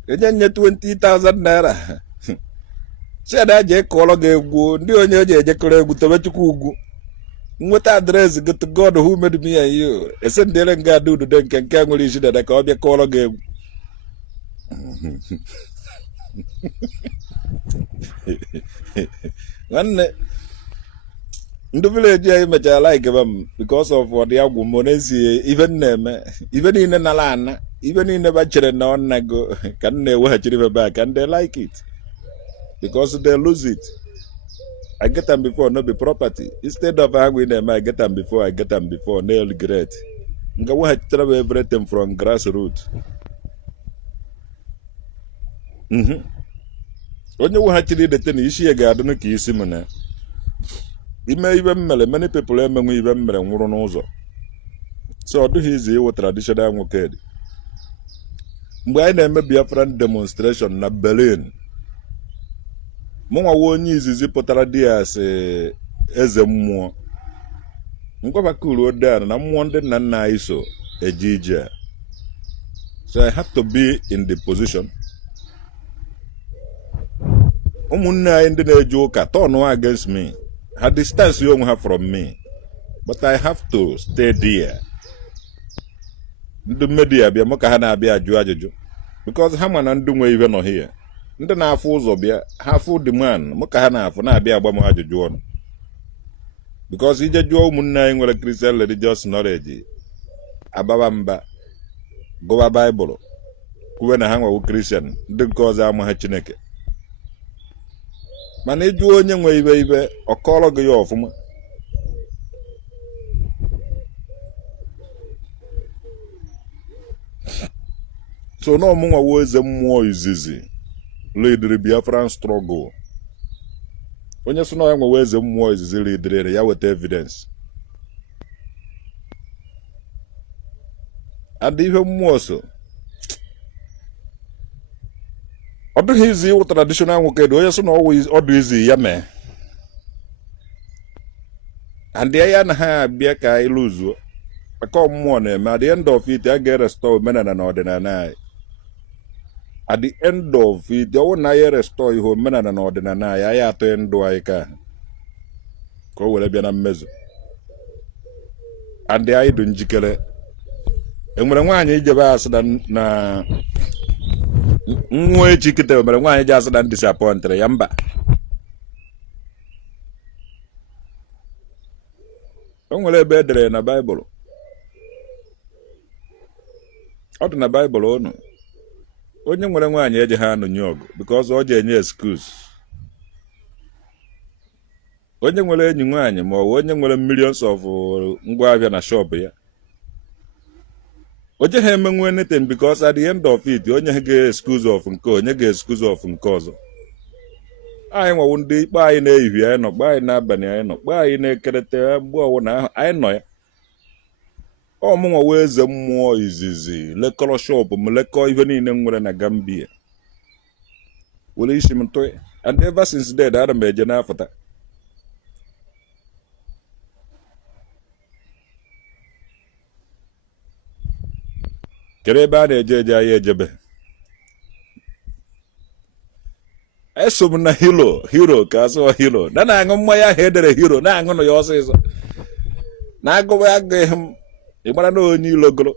enye nye 20,000 naira si ada jee kụọrọ gị egwu ndị onye o ji ejekọrọ egwu tobe chukwu ugwu nweta adreesị gị to God who made me and you ese ndịre nga ada udude nke nwere isi dada ka ọ bịa kụọrọ gị egwu nwanne ndị vileji anyị mechara like m because of ọdị agwụ m n'ezie ibe m na-eme ibe niile nara ana ibe niile bachere na ọ nago ka m na-eweghachiri ibe back and they like it because they lose it. I get them before no be property instead of agwụ na-eme I get them before no regret nga weghachitara everything from grassroots. Onye weghachiri idete na isi ya ga-adụ ka isi m na ime ibe mmele many people emenwe ibe mmele nwụrụ n'ụzọ so ọ dịghị izi iwu traditional nwoke dị mgbe anyị na-eme Biafran demonstration na Berlin mụnwa onye izizi pụtara di ya asị eze mmụọ ngwabakuru odeana na mmụọ ndị nna nna anyị so eje ije so I have to be in the position ụmụnne anyị ndị na-eje ụka turn against me ha distance onwe ha from me but I have to stay there ndị media bịa mụ ka ha na-abịa ajụ ajụjụ because ha ma na ndị nwe ihe nọ here ndị na-afụ ụzọ bịa ha fụ demand mụ ka ha na-afụ na-abịa agba m ajụjụ ọnụ because ije jụọ ụmụnne anyị nwere Christian religious knowledge ababa mba gụwa Bible kwuwe na ha nwewu Christian ndị nke ọzọ ama ha Chineke mana ịjụ onye nwe ibe ọ kọrọ gị ya ọfụma so na ọmụnwa wo eze mmụọ izizi leadere Biafran struggle onye so na ya nwewe eze mmụọ izizi leadere ya weta evidence adị ihe mmụọ so ọ dịghị izi iwu traditional nwoke dị onye so na ọdụ izi ya mee and ya na ha abịa ka anyị lụzuo maka ọmmụọ na-eme at the end of it a ga-erestore omenala na ọdịnala anyị at the end of it ọwụ na ya restore ihe omenala na ọdịnala anyị anyị atọ ndụ anyị ka o were bịa na mmezu and anyị dị njikere enwere nwaanyị ijebe asị na nwa echi kịta mere nwaanyị ji asị na disappointed ya mba o nwere ebe edere na Baịbụl ọ dị na Baịbụl unu onye nwere nwaanyị eji ha anụ nye ọgụ because ọ ji enye excuse onye nwere enyi nwaanyị ma ọ bụ onye nwere millions of ngwa ahịa na shop ya o jeghị emenwe anything because at the end of it onye ga-excuse of nke onye ga-excuse of nke ọzọ anyị nwewu ndị ikpe anyị na-ehihie anyị nọ kpe anyị n'abalị anyị nọ kpe anyị na-ekerịta mgbe ọwụna ahụ anyị nọ ya ọmụnwa eze mmụọ izizi lekọrọ shop m lekọọ ihe niile nwere na Gambia were isi m tụọ and ever since then ana m eje n'afọta kere ebe a na-eje eje anyị ejebe eso m na hero ka asụ hero na na-aṅụ mmanya ahụ edere hero na-aṅụ nụ ya ọsịsọ na-agụwa agụghị m ịgbara na onye ilogoro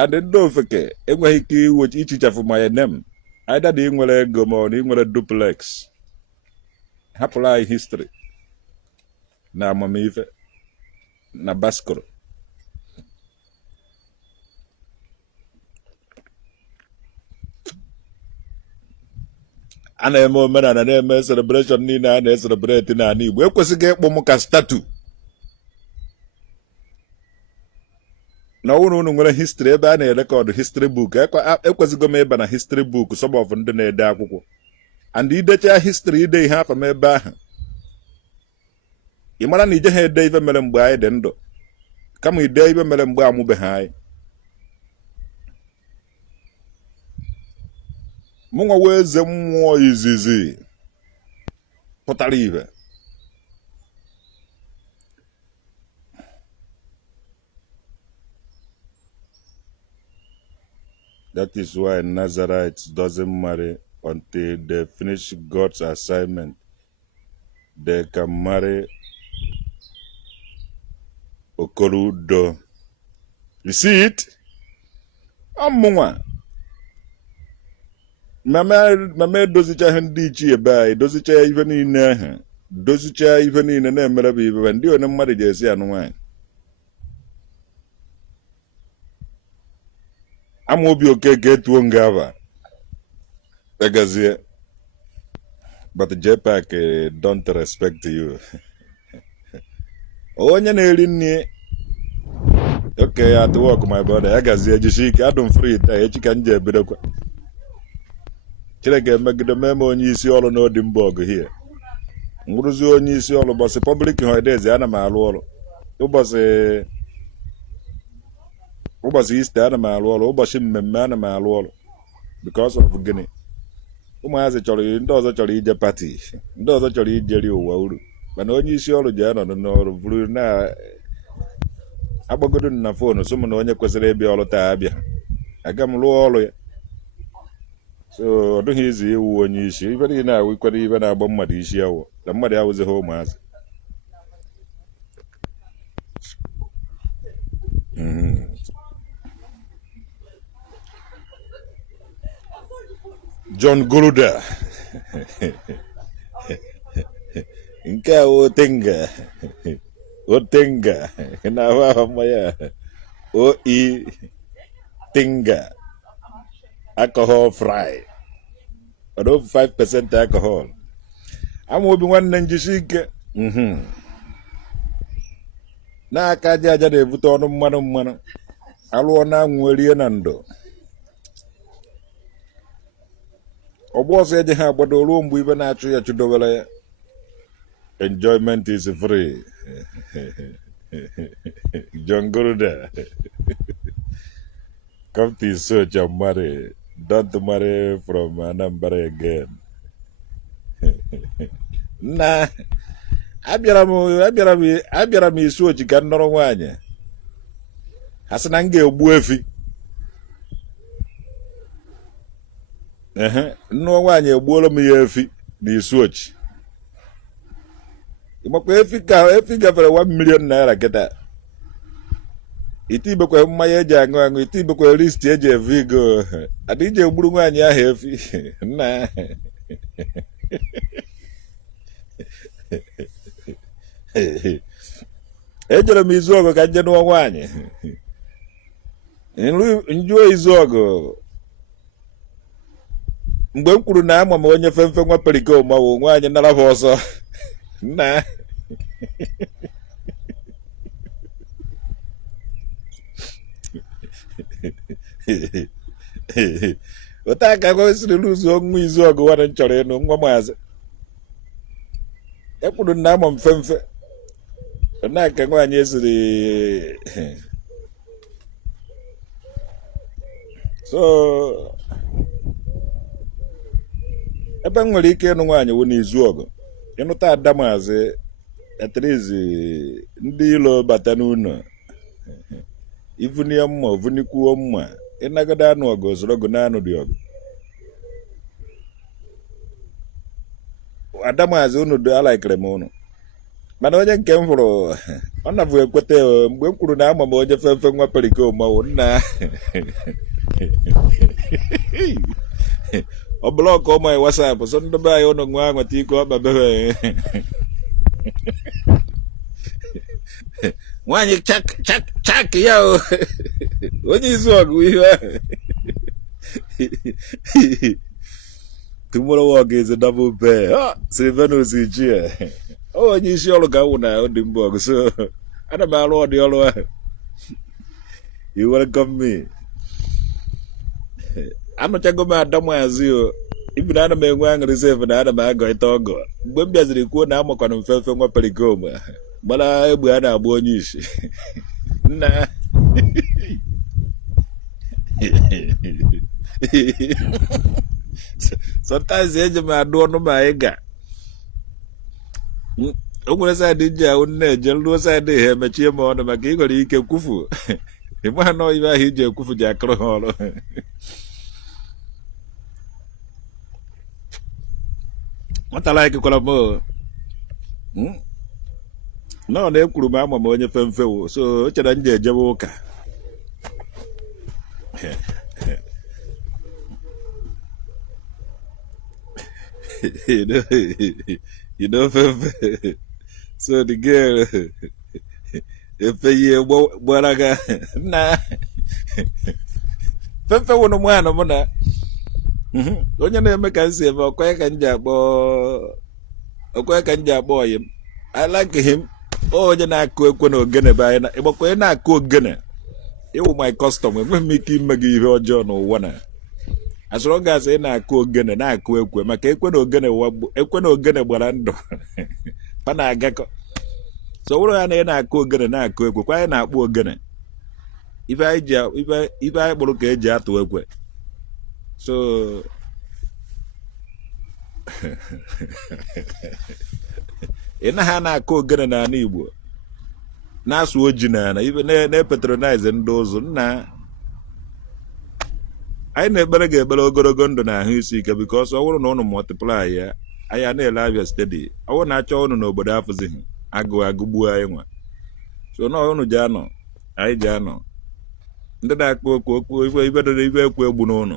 adị ndị ofeke enweghị ike ichichafu my name either na ị nwere ego ma ọ na ị nwere duplex hapụrụ anyị history na amamife na baskoro a na-eme omenala na-eme celebration niile a na-eselebreti n'ala Igbo ekwesịghị ịkpụ m ka statu na unu nwere history ebe a na-erekọdụ history book ekwesịgo m ịba na history book some of ndị na-ede akwụkwọ and idecha history ide ihe afọ m ebe ahụ ị mara na ije ha ede ife mere mgbe anyị dị ndụ kama ide ife mere mgbe amụbeghị anyị mụnwa eze mmụọ izizi pụtara ihe that is why Nazarites doesn't marry until they finish God's assignment. They can marry Okoludo. You see it? Mama dozicha ihe ndị ichie ebe anyị dozicha ife niile ahụ dozicha ife niile na-emere bụ ibe ndị onye mmadụ ji esi anụ nwaanyị Amobi Okeke etuo ngava egazie but JPAC don't respect you onye na-eri nri okay at work my brother egazie jishike adum free taa echi ka nje ebidokwa Chineke megide meme onye isi ọrụ n'Odimborg here Nguruzi onye isi ọrụ ụbọchị public holidays ana m alụ ọrụ. Ụbọchị Easter ana m alụ ọrụ, ụbọchị mmemme ana m alụ ọrụ because of gịnị? Ụmụazị chọrọ ndị ọzọ chọrọ ije pati, ndị ọzọ chọrọ ijeri ụwa uru, mana onye isi ọrụ ji anọdụ n'ọrụ bụrụ na agbagodo na fonu sụ m na onye kwesịrị ịbịa ọrụ taa abịa, aga m rụọ ọrụ ya. So ọ dụghị izu iwu onye isi, ibe niile awụ ikwere ibe na-agba mmadụ isi awụ na mmadụ awụzighị ụmụazị. John Goluda nke a Otenga na-ahụ ahụ mmanya OE Tinga alcohol free, ọ dị 5% alcohol. Ama obi nwanne njisi ike n'aka aja aja na-ebute ọnụ mmanụ alụọ na anwụ erie na ndo. Ọgbọ ọsọ eji ha agbado ruo mgbe ibe na-achụ ya chụdowere ya. Enjoyment is free. John Goluda. Come to search and marry. Don't marry from Anambra again. Nah, abịara m isu ochi ka nnọrọ nwaanyị. Ha sị na m ga-egbu efi. Nnụọ nwaanyị egbuola m ya efi n'isu ochi. Ịmakwa efi gafere 1 million naira kịta. Itibekwe mmanya eji aṅụ itibekwe list eji evi ego. Adị ije egburu nwaanyị ahụ efi. Nna ejere m izu ọgụ ka nje nụọ nwaanyị. Njuo izu ọgụ mgbe m kwuru na ama m onye femfe nwa periko mawo nwaanyị nara ha ọsọ. Nna otu aka gosiri n'ụzọ nwa izu ọgụ nwanne m chọrọ ịnụ nwa maazị. Ekwuru na ama m femfe na-aka nwaanyị esiri so ebe m nwere ike ịnụ nwaanyị wụ n'izu ọgụ ịnụta ada maazị eterizi ndị ilo bata n'ụlọ ivunie mma ovunikwuo mma ịnagide anụ ọgụ ozuru ọgụ na anụ dị ọgụ. Ada maazị unu dị alaikere m unu, mana onye nke m hụrụ ọ nabụ ekweta mgbe m kwuru na ama m onye femfe nwa periko mawo nna ọ blọkụ ụmụ anyị wasapụ so ndị be anyị ụnụ nwa nweta iko ọkpa bebe nwaanyị chak ya onye izu ọgụ ihe ahụ. Tomorrow work is a double pay. Silvanus is here. Oh, and you sure go now, Ndigbooo. So, I don't know what the other. You welcome me. I'm not going to do my zero. Even I don't make one reserve and I don't go to go. When there's a good number of film from what Pelicoma. But I will have a bonish. Nah. Sometimes the edge I don't know my ega. When I did ya own Nigel, was I did him a cheer on the Magigori Kufu. He might know if I hit your Kufu Jack. What I like a column. No, they could remember when you fell, so it's a danger Javoka. You know, so the girl, if a year, what I got, nah, Pepper one of one of mona. Don't you never can say about quack and jab or a quack and jab boy. I like him. Oh, you're not quick when you're gonna buy it, but we're not cook gonna. It was my custom when Mickey McGee or John or one. as long as ị na-akụ ogene na-akụ ekwe maka ekwe na ogene gbara ndụ pa na-agakọ so wụrụ ya na ị na-akụ ogene na-akụ ekwe kwa anyị na-akpụ ogene ibe anyị kpụrụ ka eji atụ ekwe so ị na ha na-akụ ogene n'ala Igbo na-asụ oji n'ala ibe na-epatronize ndị ụzụ nna anyị na-ekpere ga-ekpere ogologo ndụ na ahụ isi ike because ọ bụrụ na ụnụ multiply ya anyị na-ele Abia steeti ọ bụrụ na achọ ụnụ n'obodo afụzighị agụgbuo anyị nwa so na ụnụ ji anọ anyị ji anọ ndị na-akpọ okwu ibe ekwu egbu n'ụnụ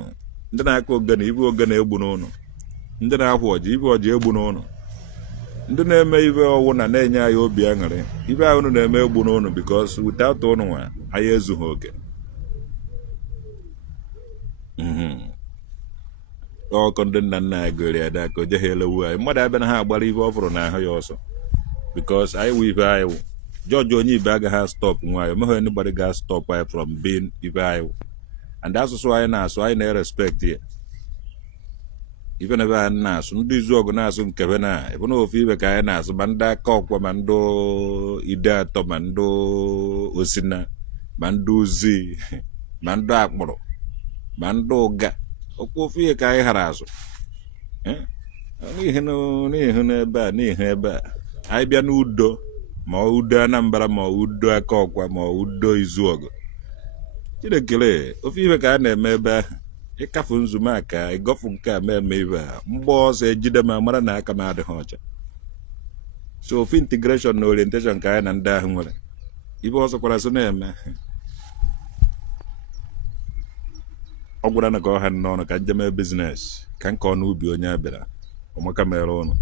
ndị na-akụ ogene ibe ogene egbu n'ụnụ ndị na-akwụ ọjị ibe ọjị egbu n'ụnụ ndị na-eme ibe ọwụ na-enye anyị obi aṅụrị ibe ahụ ụnụ na-eme egbu n'ụnụ because without ụnụ nwa anyị ezughị oke ọkọ ndị nna nna anyị gụrụ ya ka o jeghị elewu anyị mmadụ abịa na ha agbara ibe ọ fụrụ n'ahụ ya ọsọ because anyị wụ ibe anyị wụ jọji onye ibe agaghị stop nwaanyị o meghị anybody ga stop anyị from being ibe anyị wụ and asụsụ anyị na-asụ anyị na-respect ya ibe na ebe anyị na-asụ ndị izu ọgụ na-asụ nkebe na ebe na ofu ibe ka anyị na-asụ ma ndị aka ọkwa ma ndị ide atọ ma ndị osina ma ndị ozi ma ndị akpụrụ ma ndị ụga okwu ofu ihe ka anyị ghara azụ n'ihi n'ebe a n'ihi ebe a anyị bịa n'udo ma udo Anambra ma udo aka ọkwa ma udo Izuọgụ Chinekele ofu ihe ka a na-eme ebe ahụ ịkafu nzumaka ịgọfụ nke a eme ibe a mgbe ọzọ ejide ma mara na aka m adịghị ọcha so ofu integration na orientation ka anyị na ndị ahụ nwere ibe ọzọ kwara so na-eme ọ gwara na ka ọha n'ọnụ ka njeme biznes ka nke ọnụ ubi onye abịara ọmaka mere ụnụ